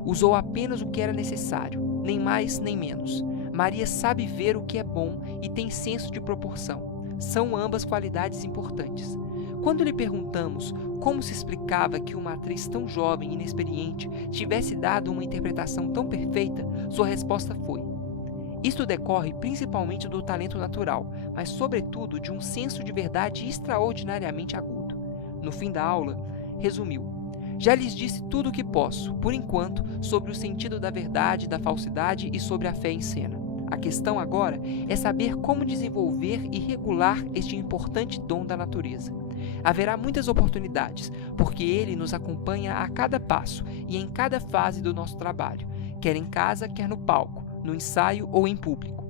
Usou apenas o que era necessário, nem mais nem menos. Maria sabe ver o que é bom e tem senso de proporção. São ambas qualidades importantes. Quando lhe perguntamos como se explicava que uma atriz tão jovem e inexperiente tivesse dado uma interpretação tão perfeita, sua resposta foi: isto decorre principalmente do talento natural, mas sobretudo de um senso de verdade extraordinariamente agudo. No fim da aula, resumiu: já lhes disse tudo o que posso, por enquanto, sobre o sentido da verdade, da falsidade e sobre a fé em cena. A questão agora é saber como desenvolver e regular este importante dom da natureza. Haverá muitas oportunidades, porque ele nos acompanha a cada passo e em cada fase do nosso trabalho, quer em casa, quer no palco, no ensaio ou em público.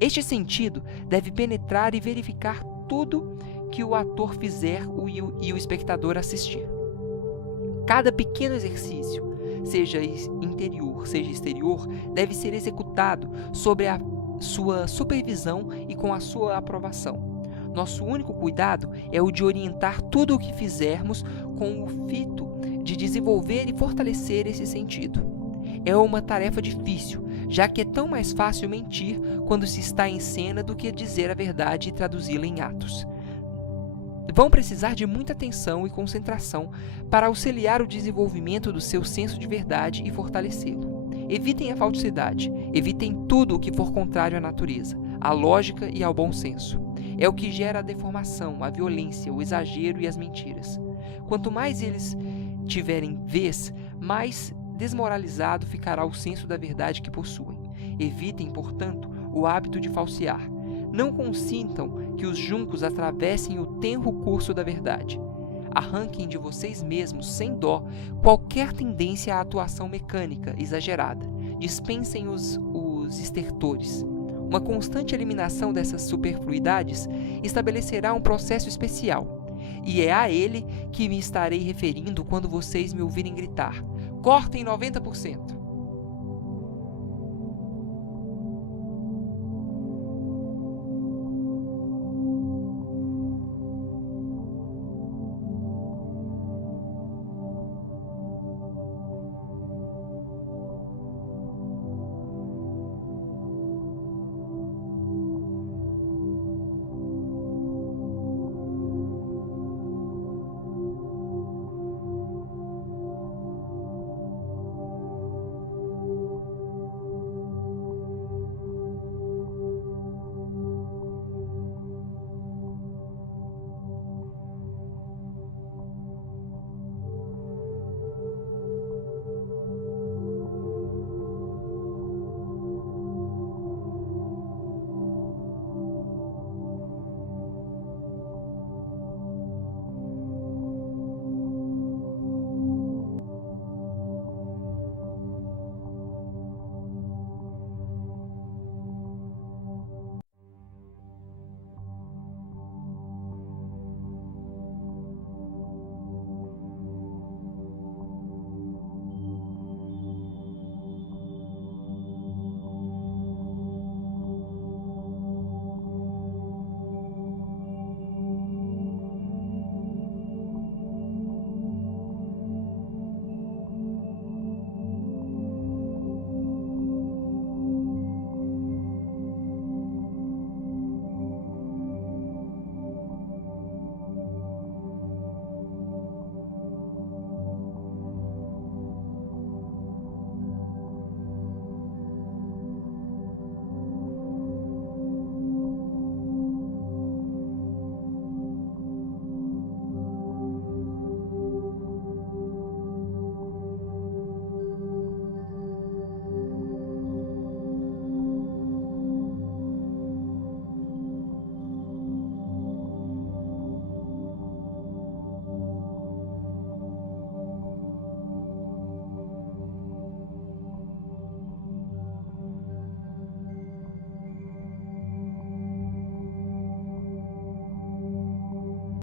Este sentido deve penetrar e verificar tudo que o ator fizer e o espectador assistir. Cada pequeno exercício, seja interior, seja exterior, deve ser executado sob a sua supervisão e com a sua aprovação. Nosso único cuidado é o de orientar tudo o que fizermos com o fito de desenvolver e fortalecer esse sentido. É uma tarefa difícil, já que é tão mais fácil mentir quando se está em cena do que dizer a verdade e traduzi-la em atos. Vão precisar de muita atenção e concentração para auxiliar o desenvolvimento do seu senso de verdade e fortalecê-lo. Evitem a falsidade, evitem tudo o que for contrário à natureza, à lógica e ao bom senso. É o que gera a deformação, a violência, o exagero e as mentiras. Quanto mais eles tiverem vez, mais desmoralizado ficará o senso da verdade que possuem. Evitem, portanto, o hábito de falsear. Não consintam que os juncos atravessem o tenro curso da verdade. Arranquem de vocês mesmos, sem dó, qualquer tendência à atuação mecânica exagerada. Dispensem os estertores. Uma constante eliminação dessas superfluidades estabelecerá um processo especial, e é a ele que me estarei referindo quando vocês me ouvirem gritar: cortem 90%!